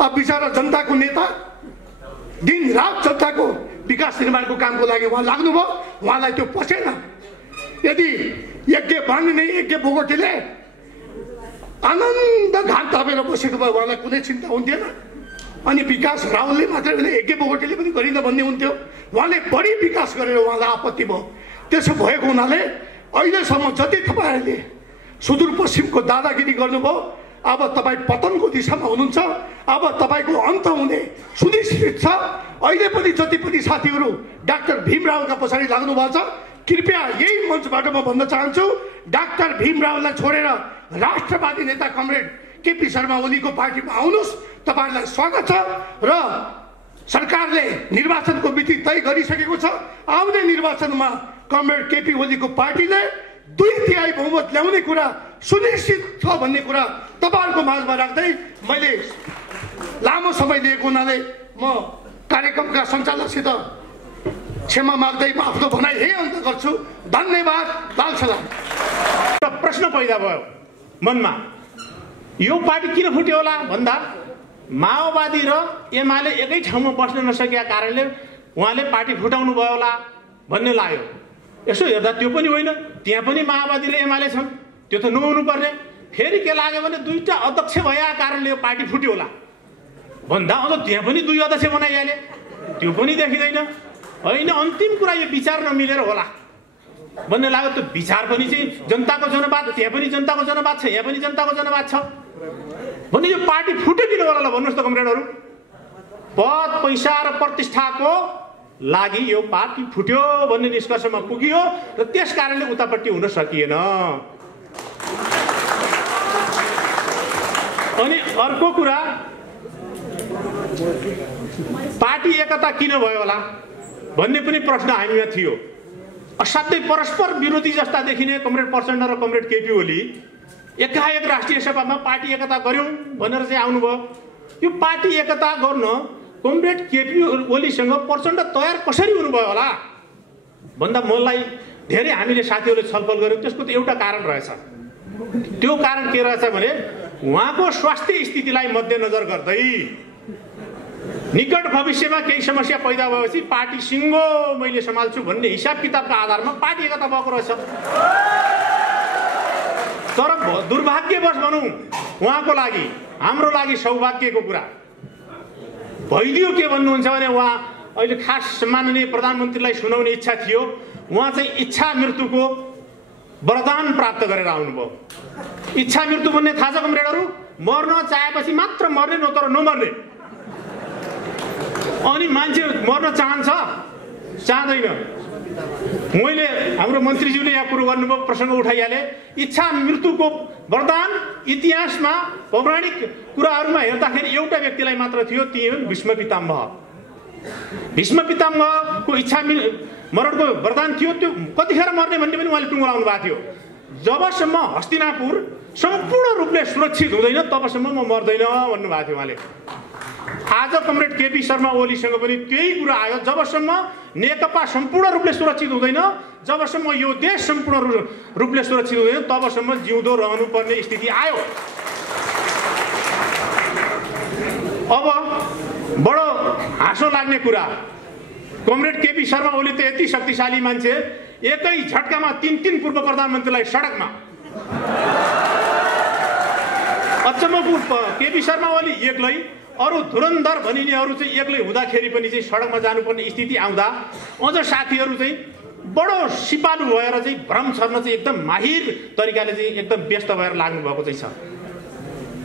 अब बिचारा जनताको नेता दिन रात जनताको विकास निर्माणको कामको लागि उहाँ लाग्नुभयो। उहाँलाई त्यो पसेन। यदि यज्ञ बाँध्ने यज्ञ बोगटीले आनन्द घाम तापेर बसेको भए उहाँलाई कुनै चिन्ता हुन्थेन। अनि विकास राहुलले मात्रै होइन, यज्ञ बोगटीले पनि गरिन भन्ने हुन्थ्यो। उहाँले बढी विकास गरेर उहाँलाई आपत्ति भयो। त्यसो भएको हुनाले अहिलेसम्म जति तपाईँहरूले सुदूरपश्चिमको दादागिरी गर्नुभयो, अब तपाईँ पतनको दिशामा हुनुहुन्छ। अब तपाईँको अन्त हुने सुनिश्चित छ। अहिले पनि जति पनि साथीहरू डाक्टर भीमरावका पछाडि लाग्नु भएको छ, कृपया यही मञ्चबाट म भन्न चाहन्छु, डाक्टर भीमरावलाई छोडेर राष्ट्रवादी नेता कमरेड केपी शर्मा ओलीको पार्टीमा आउनुहोस्। तपाईँहरूलाई स्वागत छ। र सरकारले निर्वाचनको मिति तय गरिसकेको छ। आउने निर्वाचनमा कमरेड केपी ओलीको पार्टीले 2/3 बहुमत ल्याउने कुरा सुनिश्चित छ भन्ने कुरा तपाईँहरूको माझमा राख्दै मैले लामो समय लिएको हुनाले म कार्यक्रमका सञ्चालकसित क्षमा माग्दै म आफ्नो भनाइ यही अन्त गर्छु। धन्यवाद। लाल सलाम। प्रश्न पैदा भयो मनमा, यो पार्टी किन फुट्यो होला भन्दा माओवादी र एमाले एकै ठाउँमा बस्न नसकेका कारणले उहाँले पार्टी फुटाउनु भयो होला भन्ने लाग्यो। यसो हेर्दा त्यो पनि होइन, त्यहाँ पनि माओवादी र एमाले छन्। त्यो त नहुनु पर्ने। फेरि के लाग्यो भने 2टा अध्यक्ष भएका कारणले यो पार्टी फुट्यो होला भन्दा अझ त्यहाँ पनि 2 अध्यक्ष बनाइहाले, त्यो पनि देखिँदैन। होइन, अन्तिम कुरा यो विचार नमिलेर होला भन्ने लाग्यो। त्यो विचार पनि चाहिँ जनताको जनवाद, त्यहाँ पनि जनताको जनवाद छ, यहाँ पनि जनताको जनवाद छ भने यो पार्टी फुट्यो किन होला भन्नुहोस् त कमरेडहरू। पद पैसा र प्रतिष्ठाको लागि यो पार्टी फुट्यो भन्ने निष्कर्षमा पुगियो र त्यस कारणले उतापट्टि हुन सकिएन। अनि अर्को कुरा, पार्टी एकता किन भयो होला भन्ने पनि प्रश्न हामीमा थियो। असाध्यै परस्पर विरोधी जस्ता देखिने कमरेड प्रचण्ड र कमरेड केपी ओली एकाएक राष्ट्रिय सभामा पार्टी एकता गर्यौं भनेर चाहिँ आउनुभयो। यो पार्टी एकता गर्न कमरेड केपी ओलीसँग प्रचण्ड तयार कसरी हुनुभयो होला भन्दा मलाई धेरै हामीले साथीहरूले छलफल गर्यौँ। त्यसको त एउटा कारण रहेछ। त्यो कारण के रहेछ भने उहाँको स्वास्थ्य स्थितिलाई मध्यनजर गर्दै निकट भविष्यमा केही समस्या पैदा भएपछि पार्टी सिङ्गो मैले सम्हाल्छु भन्ने हिसाब किताबका आधारमा पार्टी एकता भएको रहेछ। तर दुर्भाग्यवश भनौँ उहाँको लागि, हाम्रो लागि सौभाग्यको कुरा भइदियो के भन्नुहुन्छ भने उहाँ अहिले खास माननीय प्रधानमन्त्रीलाई सुनाउने इच्छा थियो। उहाँ चाहिँ इच्छा मृत्युको वरदान प्राप्त गरेर आउनुभयो। इच्छा मृत्यु भन्ने थाहा छ कमरेडहरू? मर्न चाहेपछि मात्र मर्ने, न तर नमर्ने। अनि मान्छे मर्न चाहन्छ, चाहँदैन। मैले हाम्रो मन्त्रीज्यूले यहाँ कुरो गर्नुभयो, प्रसङ्ग उठाइहाले। इच्छा मृत्युको वरदान इतिहासमा पौराणिक कुराहरूमा हेर्दाखेरि एउटा व्यक्तिलाई मात्र थियो, ती हुन् भीष्म पितामह। भीष्म पितामहको इच्छा मरणको वरदान थियो। त्यो कतिखेर मर्ने भन्ने पनि उहाँले टुङ्गो लाउनु भएको थियो। जबसम्म हस्तिनापुर सम्पूर्ण रूपले सुरक्षित हुँदैन तबसम्म म मर्दैन भन्नुभएको थियो उहाँले। आज कमरेड केपी शर्मा ओलीसँग पनि त्यही कुरा आयो। जबसम्म नेकपा सम्पूर्ण रूपले सुरक्षित हुँदैन, जबसम्म यो देश सम्पूर्ण रूपले सुरक्षित हुँदैन, तबसम्म जिउँदो रहनुपर्ने स्थिति आयो। अब बडो हाँसो लाग्ने कुरा, कमरेड केपी शर्मा ओली त यति शक्तिशाली मान्छे, एकै झट्कामा 3 पूर्व प्रधानमन्त्रीलाई सडकमा। अचम्मको केपी शर्मा ओली एक्लै, अरू धुरन्धर भनिनेहरू चाहिँ एक्लै हुँदाखेरि पनि चाहिँ सडकमा जानुपर्ने स्थिति आउँदा अझ साथीहरू चाहिँ बडो सिपालु भएर चाहिँ भ्रम छर्न चाहिँ एकदम माहिर तरिकाले चाहिँ एकदम व्यस्त भएर लाग्नु भएको चाहिँ छ।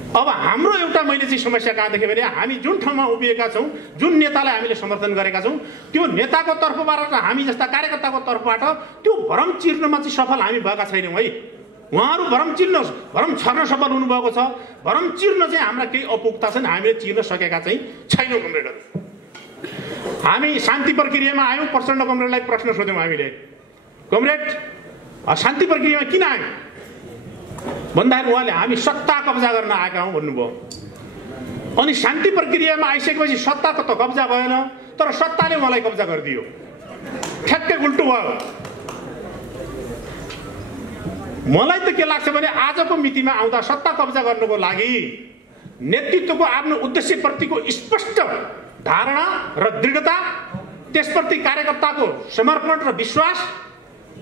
अब हाम्रो एउटा मैले चाहिँ समस्या कहाँ देखेँ भने हामी जुन ठाउँमा उभिएका छौँ, जुन नेतालाई हामीले समर्थन गरेका छौँ, त्यो नेताको तर्फबाट र हामी जस्ता कार्यकर्ताको तर्फबाट त्यो भ्रम चिर्नमा चाहिँ सफल हामी भएका छैनौँ है। उहाँहरू भ्रम छर्न सफल हुनुभएको छ। भ्रम चिर्न चाहिँ हाम्रा केही अपुगता छन्, हामीले चिर्न सकेका चाहिँ छैनौँ कमरेडहरू। हामी शान्ति प्रक्रियामा आयौँ। प्रचण्ड कमरेडलाई प्रश्न सोध्यौँ हामीले, कमरेड शान्ति प्रक्रियामा किन आयौँ भन्दाखेरि उहाँले हामी सत्ता कब्जा गर्न आएका हौँ भन्नुभयो। अनि शान्ति प्रक्रियामा आइसकेपछि सत्ताको त कब्जा भएन, तर सत्ताले उहाँलाई कब्जा गरिदियो। ठ्याक्कै उल्टो भयो। मलाई त के लाग्छ भने आजको मितिमा आउँदा सत्ता कब्जा गर्नको लागि नेतृत्वको आफ्नो उद्देश्यप्रतिको स्पष्ट धारणा र दृढता, त्यसप्रति कार्यकर्ताको समर्पण र विश्वास,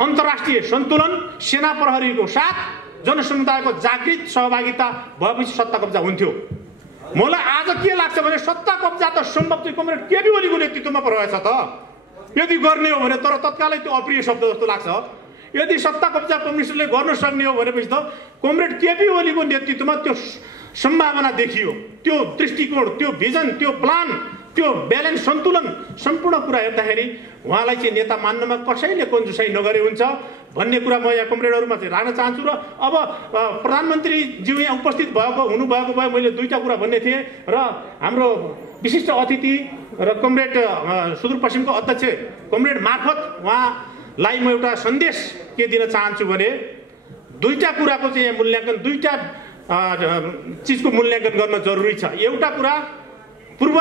अन्तर्राष्ट्रिय सन्तुलन, सेना प्रहरीको साथ, जनसमुदायको जागृत सहभागिता भएपछि सत्ता कब्जा हुन्थ्यो। मलाई आज के लाग्छ भने सत्ता कब्जा त सम्भव चाहिँ कमरेड केपी ओलीको नेतृत्वमा रहेछ त। यदि गर्ने हो भने, तर तत्कालै त्यो अप्रिय शब्द जस्तो लाग्छ। यदि सत्ता कब्जा कम्युनिस्टले गर्न सक्ने हो भनेपछि त कमरेड केपी ओलीको नेतृत्वमा त्यो सम्भावना देखियो। त्यो दृष्टिकोण, त्यो भिजन, त्यो प्लान, त्यो ब्यालेन्स, सन्तुलन, सम्पूर्ण कुरा हेर्दाखेरि उहाँलाई चाहिँ नेता मान्नमा कसैले कन्जुसाइ नगरे हुन्छ भन्ने कुरा म यहाँ कमरेडहरूमा चाहिँ राख्न चाहन्छु। र अब प्रधानमन्त्रीज्यू यहाँ उपस्थित हुनुभएको भए मैले दुईवटा कुरा भन्ने थिएँ र हाम्रो विशिष्ट अतिथि र कमरेड सुदूरपश्चिमको अध्यक्ष कमरेड मार्फत उहाँलाई म एउटा सन्देश के दिन चाहन्छु भने दुईवटा कुराको चाहिँ मूल्याङ्कन, दुईवटा चिजको मूल्याङ्कन गर्न जरुरी छ। एउटा कुरा, पूर्व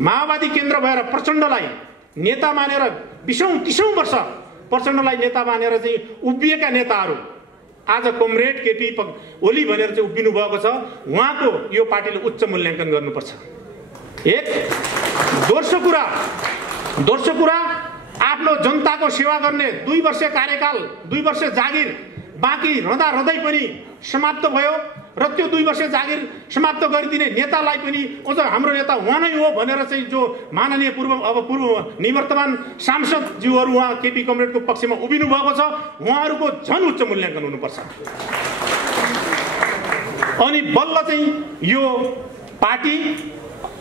माओवादी केन्द्र भएर प्रचण्डलाई नेता मानेर 20औं वर्ष प्रचण्डलाई नेता मानेर चाहिँ उभिएका नेताहरू आज कमरेड केपी ओली भनेर चाहिँ उभिनु भएको छ। उहाँको यो पार्टीले उच्च मूल्याङ्कन गर्नुपर्छ। एक दोस्रो कुरा आफ्नो जनताको सेवा गर्ने 2 वर्ष कार्यकाल, 2 वर्ष जागिर बाँकी रहँदै पनि समाप्त भयो र त्यो 2 वर्ष जागिर समाप्त गरिदिने नेतालाई पनि अझ हाम्रो नेता उहाँ नै हो भनेर चाहिँ जो माननीय पूर्व निवर्तमान सांसदज्यूहरू उहाँ केपी कमरेडको पक्षमा उभिनु भएको छ, उहाँहरूको झन् उच्च मूल्याङ्कन हुनुपर्छ। अनि बल्ल चाहिँ यो पार्टी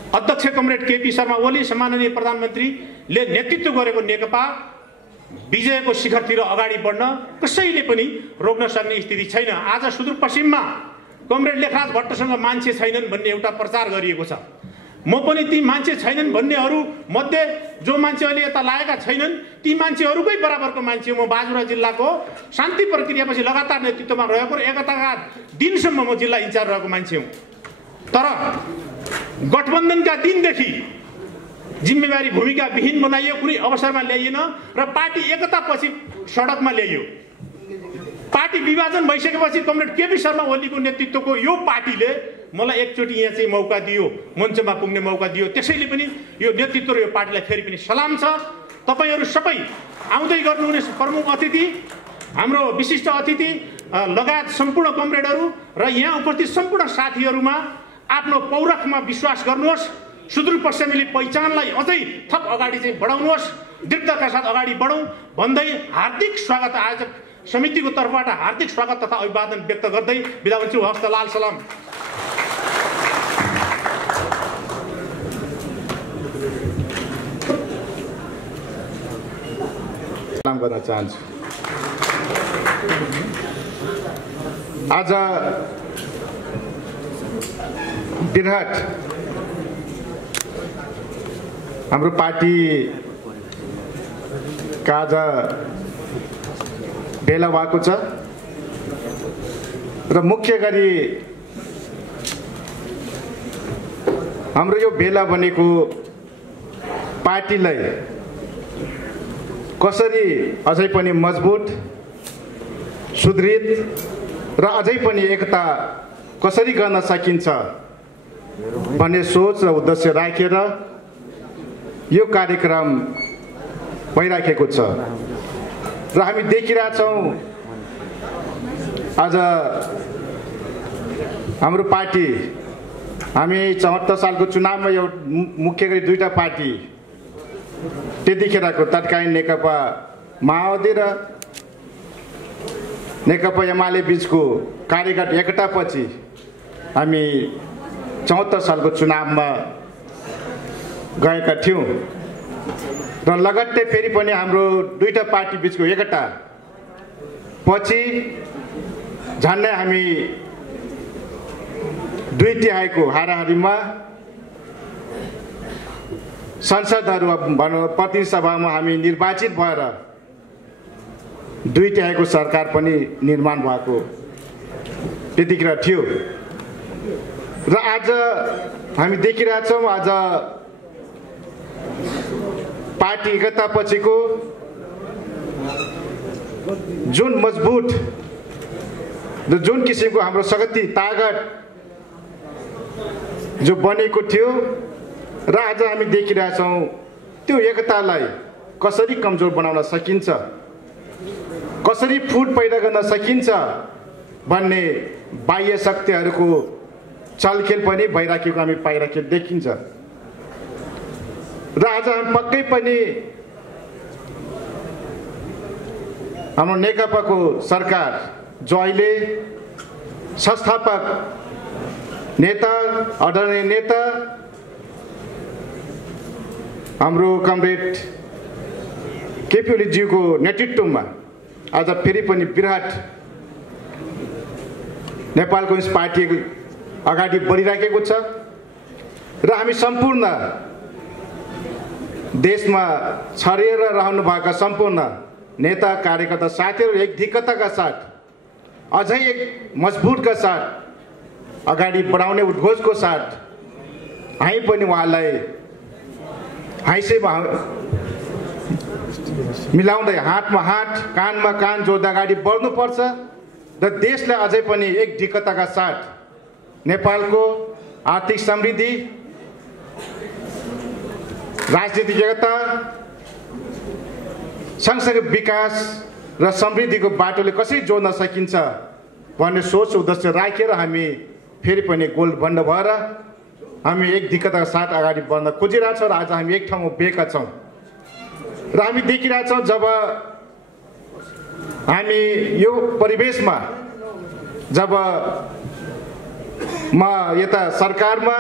अध्यक्ष कमरेड केपी शर्मा ओली, सम्माननीय प्रधानमन्त्रीले नेतृत्व गरेको नेकपा विजयको शिखरतिर अगाडि बढ्न कसैले पनि रोक्न सक्ने स्थिति छैन। आज सुदूरपश्चिममा कमरेड लेखराज भट्टसँग मान्छे छैनन् भन्ने एउटा प्रचार गरिएको छ। म पनि ती मान्छे छैनन् भन्नेहरू मध्ये जो मान्छे अहिले यता लागेका छैनन् ती मान्छेहरूकै बराबरको मान्छे म बाजुरा जिल्लाको शान्ति प्रक्रियापछि लगातार नेतृत्वमा रहेको र एकताका दिनसम्म म जिल्ला इन्चार्ज रहेको मान्छे हुँ। तर गठबन्धनका दिनदेखि जिम्मेवारी भूमिका विहीन बनाइयो, कुनै अवसरमा ल्याइएन र पार्टी एकतापछि सडकमा ल्याइयो। पार्टी विभाजन भइसकेपछि कमरेड केपी शर्मा ओलीको नेतृत्वको यो पार्टीले मलाई एकचोटि यहाँ चाहिँ मौका दियो, मञ्चमा पुग्ने मौका दियो। त्यसैले पनि यो नेतृत्व र यो पार्टीलाई फेरि पनि सलाम छ। तपाईहरू सबै आउँदै गर्नुहुने प्रमुख अतिथि, हाम्रो विशिष्ट अतिथि लगायत सम्पूर्ण कमरेडहरू र यहाँ उपस्थित सम्पूर्ण साथीहरूमा आफ्नो पौरखमा विश्वास गर्नुहोस्। सुदूरपश्चिमेली पहिचानलाई अझै थप अगाडि चाहिँ बढाउनुहोस्, दृढताका साथ अगाडि बढौँ भन्दै हार्दिक स्वागत आयोजक समितिको तर्फबाट हार्दिक स्वागत तथा अभिवादन व्यक्त गर्दै बिदा हुन्छु। हस्त लाल सलाम। सलाम गर्न चाहन्छु। आज बिरहाट हाम्रो पार्टीका आज भेला भएको छ र मुख्य गरी हाम्रो यो भेला भनेको पार्टीलाई कसरी अझै पनि मजबुत, सुदृढ र अझै पनि एकता कसरी गर्न सकिन्छ भन्ने सोच र उद्देश्य राखेर यो कार्यक्रम भइराखेको छ र हामी देखिरहेछौँ आज हाम्रो पार्टी, हामी 74 सालको चुनावमा यो मुख्य गरी दुईटा पार्टी त्यतिखेरको तत्कालीन नेकपा माओवादी र नेकपा एमाले बीचको कार्यगत एकतापछि हामी 74 सालको चुनावमा गएका थियौँ र लगत्तै फेरि पनि हाम्रो दुईटा पार्टी बीचको एकता पछि झन्डै हामी 2/3 हाराहारीमा संसदहरू भनौँ प्रतिनिधि सभामा हामी निर्वाचित भएर 2/3 सरकार पनि निर्माण भएको त्यतिखेर थियो र आज हामी देखिरहेछौँ आज पार्टी एकता पछिको जुन मजबुत र जुन किसिमको हाम्रो शक्ति ताकत जो बनेको थियो र आज हामी देखिरहेछौँ त्यो एकतालाई कसरी कमजोर बनाउन सकिन्छ, कसरी फुट पैदा गर्न सकिन्छ भन्ने बाह्य शक्तिहरूको चलखेल पनि भइराखेको हामी पाइराखेको देखिन्छ र आज हामी पक्कै पनि हाम्रो नेकपाको सरकार जो अहिले संस्थापक नेता आदरणीय नेता हाम्रो कमरेड केपी ओलीज्यूको नेतृत्वमा आज फेरि पनि बिरहाट नेपाल कम्युनिस्ट पार्टी अगाडि बढिराखेको छ र हामी सम्पूर्ण देशमा छरिएर रहनुभएका सम्पूर्ण नेता कार्यकर्ता साथीहरू एकधिकताका साथ अझै एक मजबुतका साथ अगाडि बढाउने उद्घोषको साथ हामी पनि उहाँलाई हाइसेमा मिलाउँदै हातमा हात कानमा कान जोड्दै अगाडि बढ्नुपर्छ र देशलाई अझै पनि एकधिकताका साथ नेपालको आर्थिक समृद्धि, राजनीतिक एकता, सँगसँगै विकास र समृद्धिको बाटोले कसरी जोड्न सकिन्छ भन्ने सोच उद्देश्य राखेर हामी फेरि पनि गोलबन्द भएर हामी एकधिकताका साथ अगाडि बढ्न खोजिरहेछौँ र आज हामी एक ठाउँमा उभिएका छौँ र हामी देखिरहेछौँ जब हामी यो परिवेशमा जब म यता सरकारमा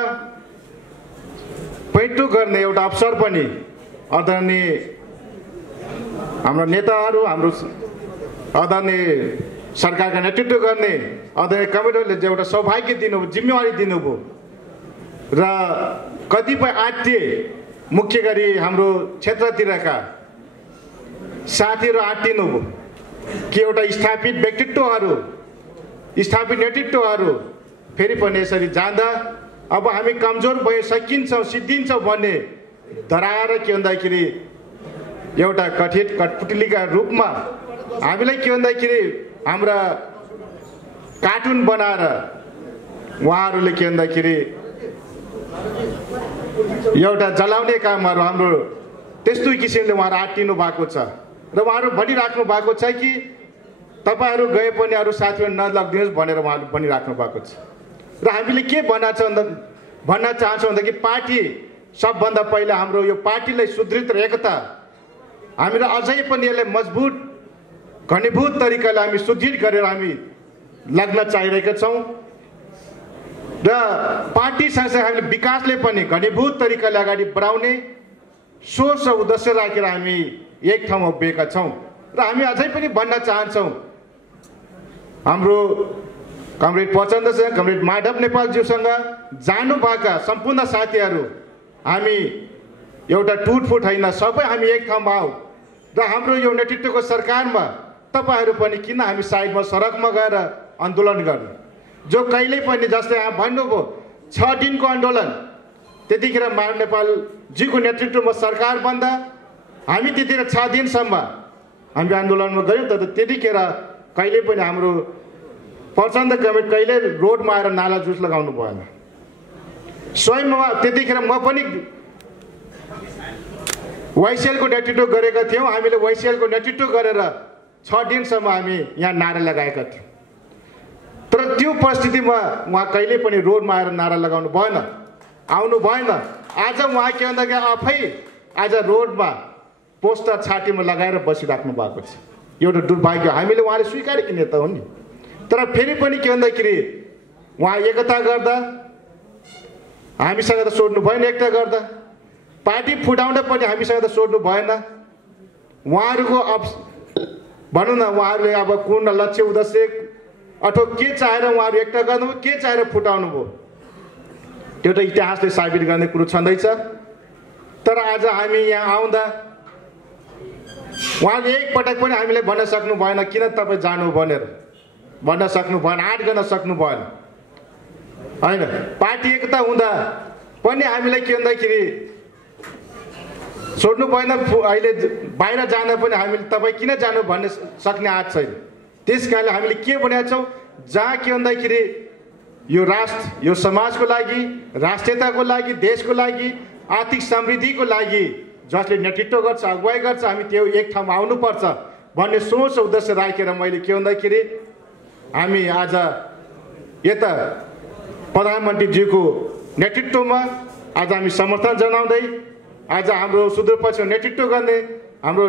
पैठो गर्ने एउटा अवसर पनि आदरणीय हाम्रो नेताहरू, हाम्रो आदरणीय सरकारका नेतृत्व गर्ने आदरणीय कमरेडहरूले एउटा सौभाग्य दिनुभयो, जिम्मेवारी दिनुभयो र कतिपय आत्मीय मुख्य गरी हाम्रो क्षेत्रतिरका साथीहरू आत्तिनुभयो कि एउटा स्थापित व्यक्तित्वहरू, स्थापित नेतृत्वहरू फेरि पनि यसरी जाँदा अब हामी कमजोर भइ सकिन्छौँ, सिद्धिन्छौँ भन्ने धराएर के भन्दाखेरि एउटा कथित कठपुतलीका रूपमा हामीलाई के भन्दाखेरि हाम्रा कार्टुन बनाएर उहाँहरूले के भन्दाखेरि एउटा जलाउने कामहरू हाम्रो त्यस्तो किसिमले उहाँहरू आँटिनु भएको छ र उहाँहरू भनिराख्नु भएको छ कि तपाईँहरू गए पनि अरू साथीहरू नलगिदिनुहोस् भनेर उहाँहरूले भनिराख्नु भएको छ। र हामीले के भन्न चाहन्छौँ भन्दा कि पार्टी सबभन्दा पहिला हाम्रो यो पार्टीलाई सुदृढ र एकता हामीलाई अझै पनि यसलाई मजबुत घनीभूत तरिकाले हामी सुदृढ गरेर हामी लाग्न चाहिरहेका छौँ र पार्टी सँगसँगै हामीले विकासले पनि घनीभूत तरिकाले अगाडि बढाउने सोच र उद्देश्य राखेर हामी एक ठाउँमा उभिएका छौँ र हामी अझै पनि भन्न चाहन्छौँ हाम्रो कमरेड प्रचण्डसँग कमरेड माधव नेपालज्यूसँग जानुभएका सम्पूर्ण साथीहरू हामी एउटा टुटफुट होइन सबै हामी एक ठाउँमा आऊ र हाम्रो यो नेतृत्वको सरकारमा तपाईँहरू पनि किन हामी साइडमा सडकमा गएर आन्दोलन गर्नु जो कहिल्यै पनि जस्तै भन्नुभयो 6 दिनको आन्दोलन त्यतिखेर माधव नेपालजीको नेतृत्वमा सरकार बन्दा हामी त्यतिखेर 6 दिनसम्म हामी आन्दोलनमा गयौँ तर त्यतिखेर कहिले पनि हाम्रो प्रचण्ड कमिटी कहिले रोडमा आएर नाला जुस लगाउनु भएन। स्वयं त्यतिखेर म पनि वाइसिएलको नेतृत्व गरेका थियौँ हामीले वाइसिएलको नेतृत्व गरेर 6 दिनसम्म हामी यहाँ नारा लगाएका थियौँ तर त्यो परिस्थितिमा उहाँ कहिले पनि रोडमा आएर नारा लगाउनु भएन आउनु भएन। आज उहाँ के भन्दाखेरि आफै आज रोडमा पोस्टर छातीमा लगाएर बसिराख्नु भएको छ एउटा दुर्भाग्य हामीले उहाँले स्वीकारेको नेता हो नि तर फेरि पनि के भन्दाखेरि उहाँ एकता गर्दा हामीसँग त सोध्नु भएन एकता गर्दा पार्टी फुटाउँदा पनि हामीसँग त सोध्नु भएन उहाँहरूको भनौँ न उहाँहरूले अब कुन लक्ष्य उद्देश्य अथवा के चाहेर उहाँहरू एकता गर्नुभयो के चाहेर फुटाउनु भयो त्यो त इतिहासले साबित गर्ने कुरो छँदैछ। तर आज हामी यहाँ आउँदा उहाँले एकपटक पनि हामीले भन्न सक्नु भएन किन तपाईँ जानु भनेर भन्न सक्नु भएन आँट गर्न सक्नु भएन होइन। पार्टी एकता हुँदा पनि हामीलाई के भन्दाखेरि सोध्नु भएन अहिले बाहिर जाँदा पनि हामीले तपाईँ किन जानु भन्ने सक्ने आँट छैन। त्यस कारणले हामीले के भनेका छौँ जहाँ के भन्दाखेरि यो राष्ट्र यो समाजको लागि राष्ट्रियताको लागि देशको लागि आर्थिक समृद्धिको लागि जसले नेतृत्व गर्छ अगुवाई गर्छ हामी त्यो एक ठाउँमा आउनुपर्छ भन्ने सोच उद्देश्य राखेर मैले के भन्दाखेरि हामी आज यता प्रधानमन्त्रीज्यूको नेतृत्वमा आज हामी समर्थन जनाउँदै आज हाम्रो सुदूरपश्चिम नेतृत्व गर्ने हाम्रो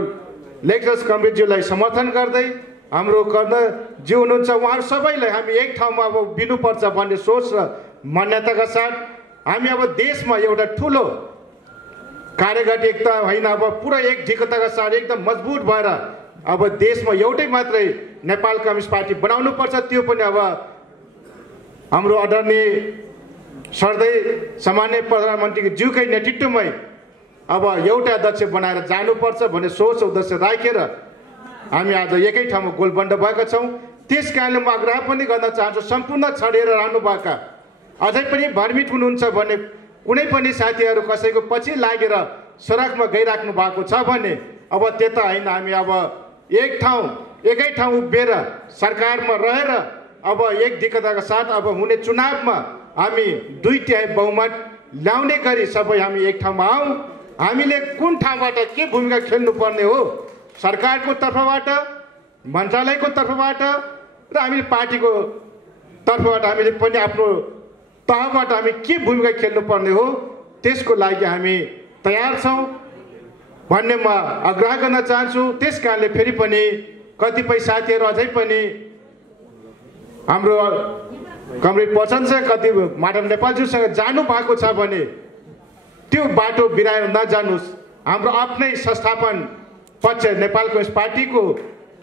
लेक्चरर्स कमिटीज्यूलाई समर्थन गर्दै हाम्रो कर्णज्यू हुनुहुन्छ उहाँहरू सबैलाई हामी एक ठाउँमा अब उभिनुपर्छ भन्ने सोच र मान्यताका साथ हामी अब देशमा एउटा ठुलो कार्यगत एकता होइन अब पुरा एक ढिकताका साथ एकदम मजबुत भएर अब देशमा एउटै मात्रै नेपाल कम्युनिस्ट पार्टी बनाउनु पर्छ त्यो पनि अब हाम्रो आदरणीय सर्दै सामान्य प्रधानमन्त्रीको ज्यूकै नेतृत्वमै अब एउटा अध्यक्ष बनाएर जानुपर्छ भन्ने सोच उद्देश्य राखेर हामी आज एकै ठाउँमा गोलबन्द भएका छौँ। त्यस कारणले म आग्रह पनि गर्न चाहन्छु सम्पूर्ण छडेर रहनुभएका अझै पनि भ्रमित हुनुहुन्छ भने कुनै पनि साथीहरू कसैको पछि लागेर सडकमा गइराख्नु भएको छ भने अब त्यता होइन हामी अब एकै ठाउँ उभिएर सरकारमा रहेर अब एक ढिकताका साथ अब हुने चुनावमा हामी 2/3 बहुमत ल्याउने गरी सबै हामी एक ठाउँमा आउँ। हामीले कुन ठाउँबाट के भूमिका खेल्नु पर्ने हो सरकारको तर्फबाट मन्त्रालयको तर्फबाट र हामी पार्टीको तर्फबाट हामीले पनि आफ्नो तहबाट हामी के भूमिका खेल्नु पर्ने हो त्यसको लागि हामी तयार छौँ भन्ने म आग्रह गर्न चाहन्छु। त्यस कारणले फेरि पनि कतिपय साथीहरू अझै पनि हाम्रो कमरेड प्रचण्डसँग कति माधव नेपालज्यूसँग जानु भएको छ भने त्यो बाटो बिराएर नजानुस् हाम्रो आफ्नै संस्थापन पक्ष नेपाल कम्युनिस्ट पार्टीको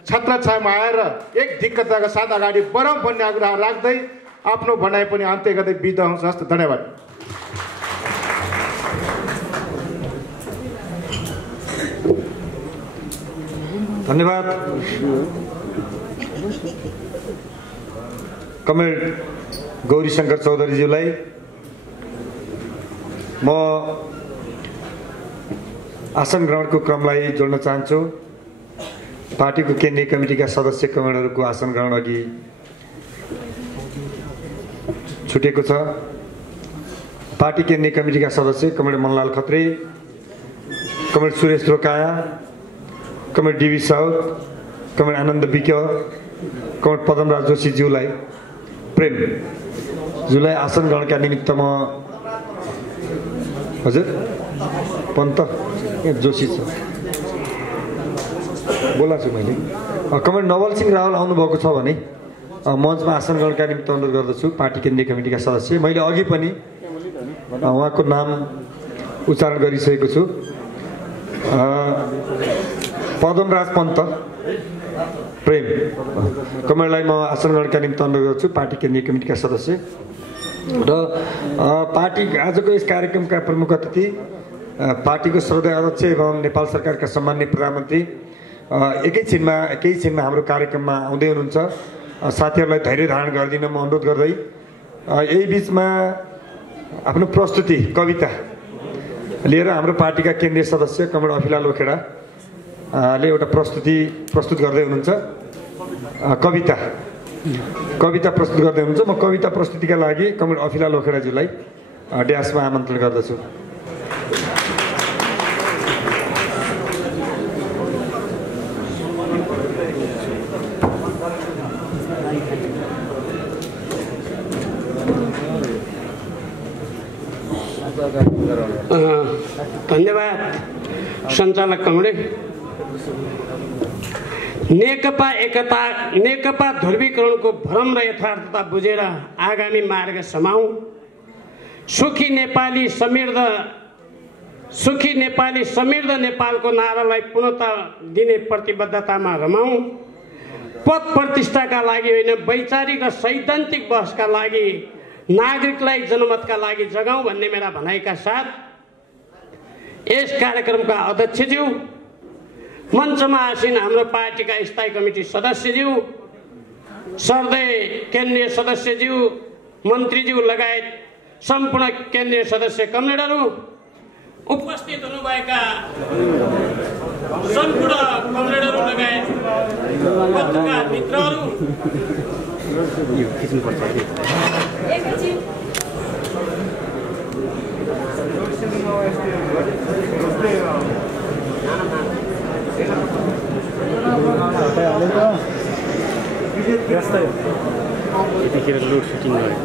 छत्रछायामा आएर एक ढिक्कताका साथ अगाडि बढौँ भन्ने आग्रह राख्दै आफ्नो भनाइ पनि अन्त्य गर्दै बिदा हुन्छ। हस् धन्यवाद। धन्यवाद कमरेड गौरीशङ्कर चौधरीज्यूलाई। म आसन ग्रहणको क्रमलाई जोड्न चाहन्छु। पार्टीको केन्द्रीय कमिटीका सदस्य कमेन्टहरूको आसन ग्रहण अघि छुटेको छ। पार्टी केन्द्रीय कमिटीका सदस्य comrade Manlal Khatri, comrade Suresh Rokaya, comrade D B Saud, comrade Anand Bik, comrade Padamraj जोशीज्यूलाई प्रेमज्यूलाई आसन ग्रहणका निमित्त म हजुर पन्त जोशी छ बोला छु मैले। कमेन्ट नवल सिंह रावल आउनुभएको छ भने मञ्चमा आसन ग्रहणका निमित्त अनुरोध गर्दछु। पार्टी केन्द्रीय कमिटीका सदस्य मैले अघि पनि उहाँको नाम उच्चारण गरिसकेको छु। पदमराज पन्त प्रेम कमेन्टलाई म आसन ग्रहणका निमित्त अनुरोध गर्छु। पार्टी केन्द्रीय कमिटीका सदस्य र पार्टी आजको यस कार्यक्रमका प्रमुख अतिथि पार्टीको श्रद्धेय अध्यक्ष एवं नेपाल सरकारका सम्माननीय प्रधानमन्त्री केही छिनमा हाम्रो कार्यक्रममा आउँदै हुनुहुन्छ। साथीहरूलाई धैर्य धारण गरिदिन म अनुरोध गर्दै यही बिचमा आफ्नो प्रस्तुति कविता लिएर हाम्रो पार्टीका केन्द्रीय सदस्य कमरेड अफिला लोखेडाले एउटा प्रस्तुत गर्दै हुनुहुन्छ। कविता प्रस्तुत गर्दै हुनुहुन्छ। म कविता प्रस्तुतिका लागि कमरेड अफिला लोखेडाज्यूलाई ड्यासमा आमन्त्रण गर्दछु। धन्यवाद सञ्चालक कमरे। नेकपा ध्रुवीकरणको भ्रम र यथार्थता बुझेर आगामी मार्ग समाऊ। सुखी नेपाली समृद्ध नेपालको नारालाई पूर्णता दिने प्रतिबद्धतामा रमाऊ। पद प्रतिष्ठाका लागि होइन, वैचारिक र सैद्धान्तिक बहसका लागि, नागरिकलाई जनमतका लागि जगाऊ भन्ने मेरा भनाइका साथ यस कार्यक्रमका अध्यक्षज्यू, मञ्चमा आसीन हाम्रो पार्टीका स्थायी कमिटी सदस्यज्यू, सर्दै केन्द्रीय सदस्यज्यू, मन्त्रीज्यू लगायत सम्पूर्ण केन्द्रीय सदस्य कमरेडहरू, उपस्थित हुनुभएका सम्पूर्ण कमरेडहरू लगायत पत्रकार मित्रहरू, यतिखेर लोड सुटिङ गरेको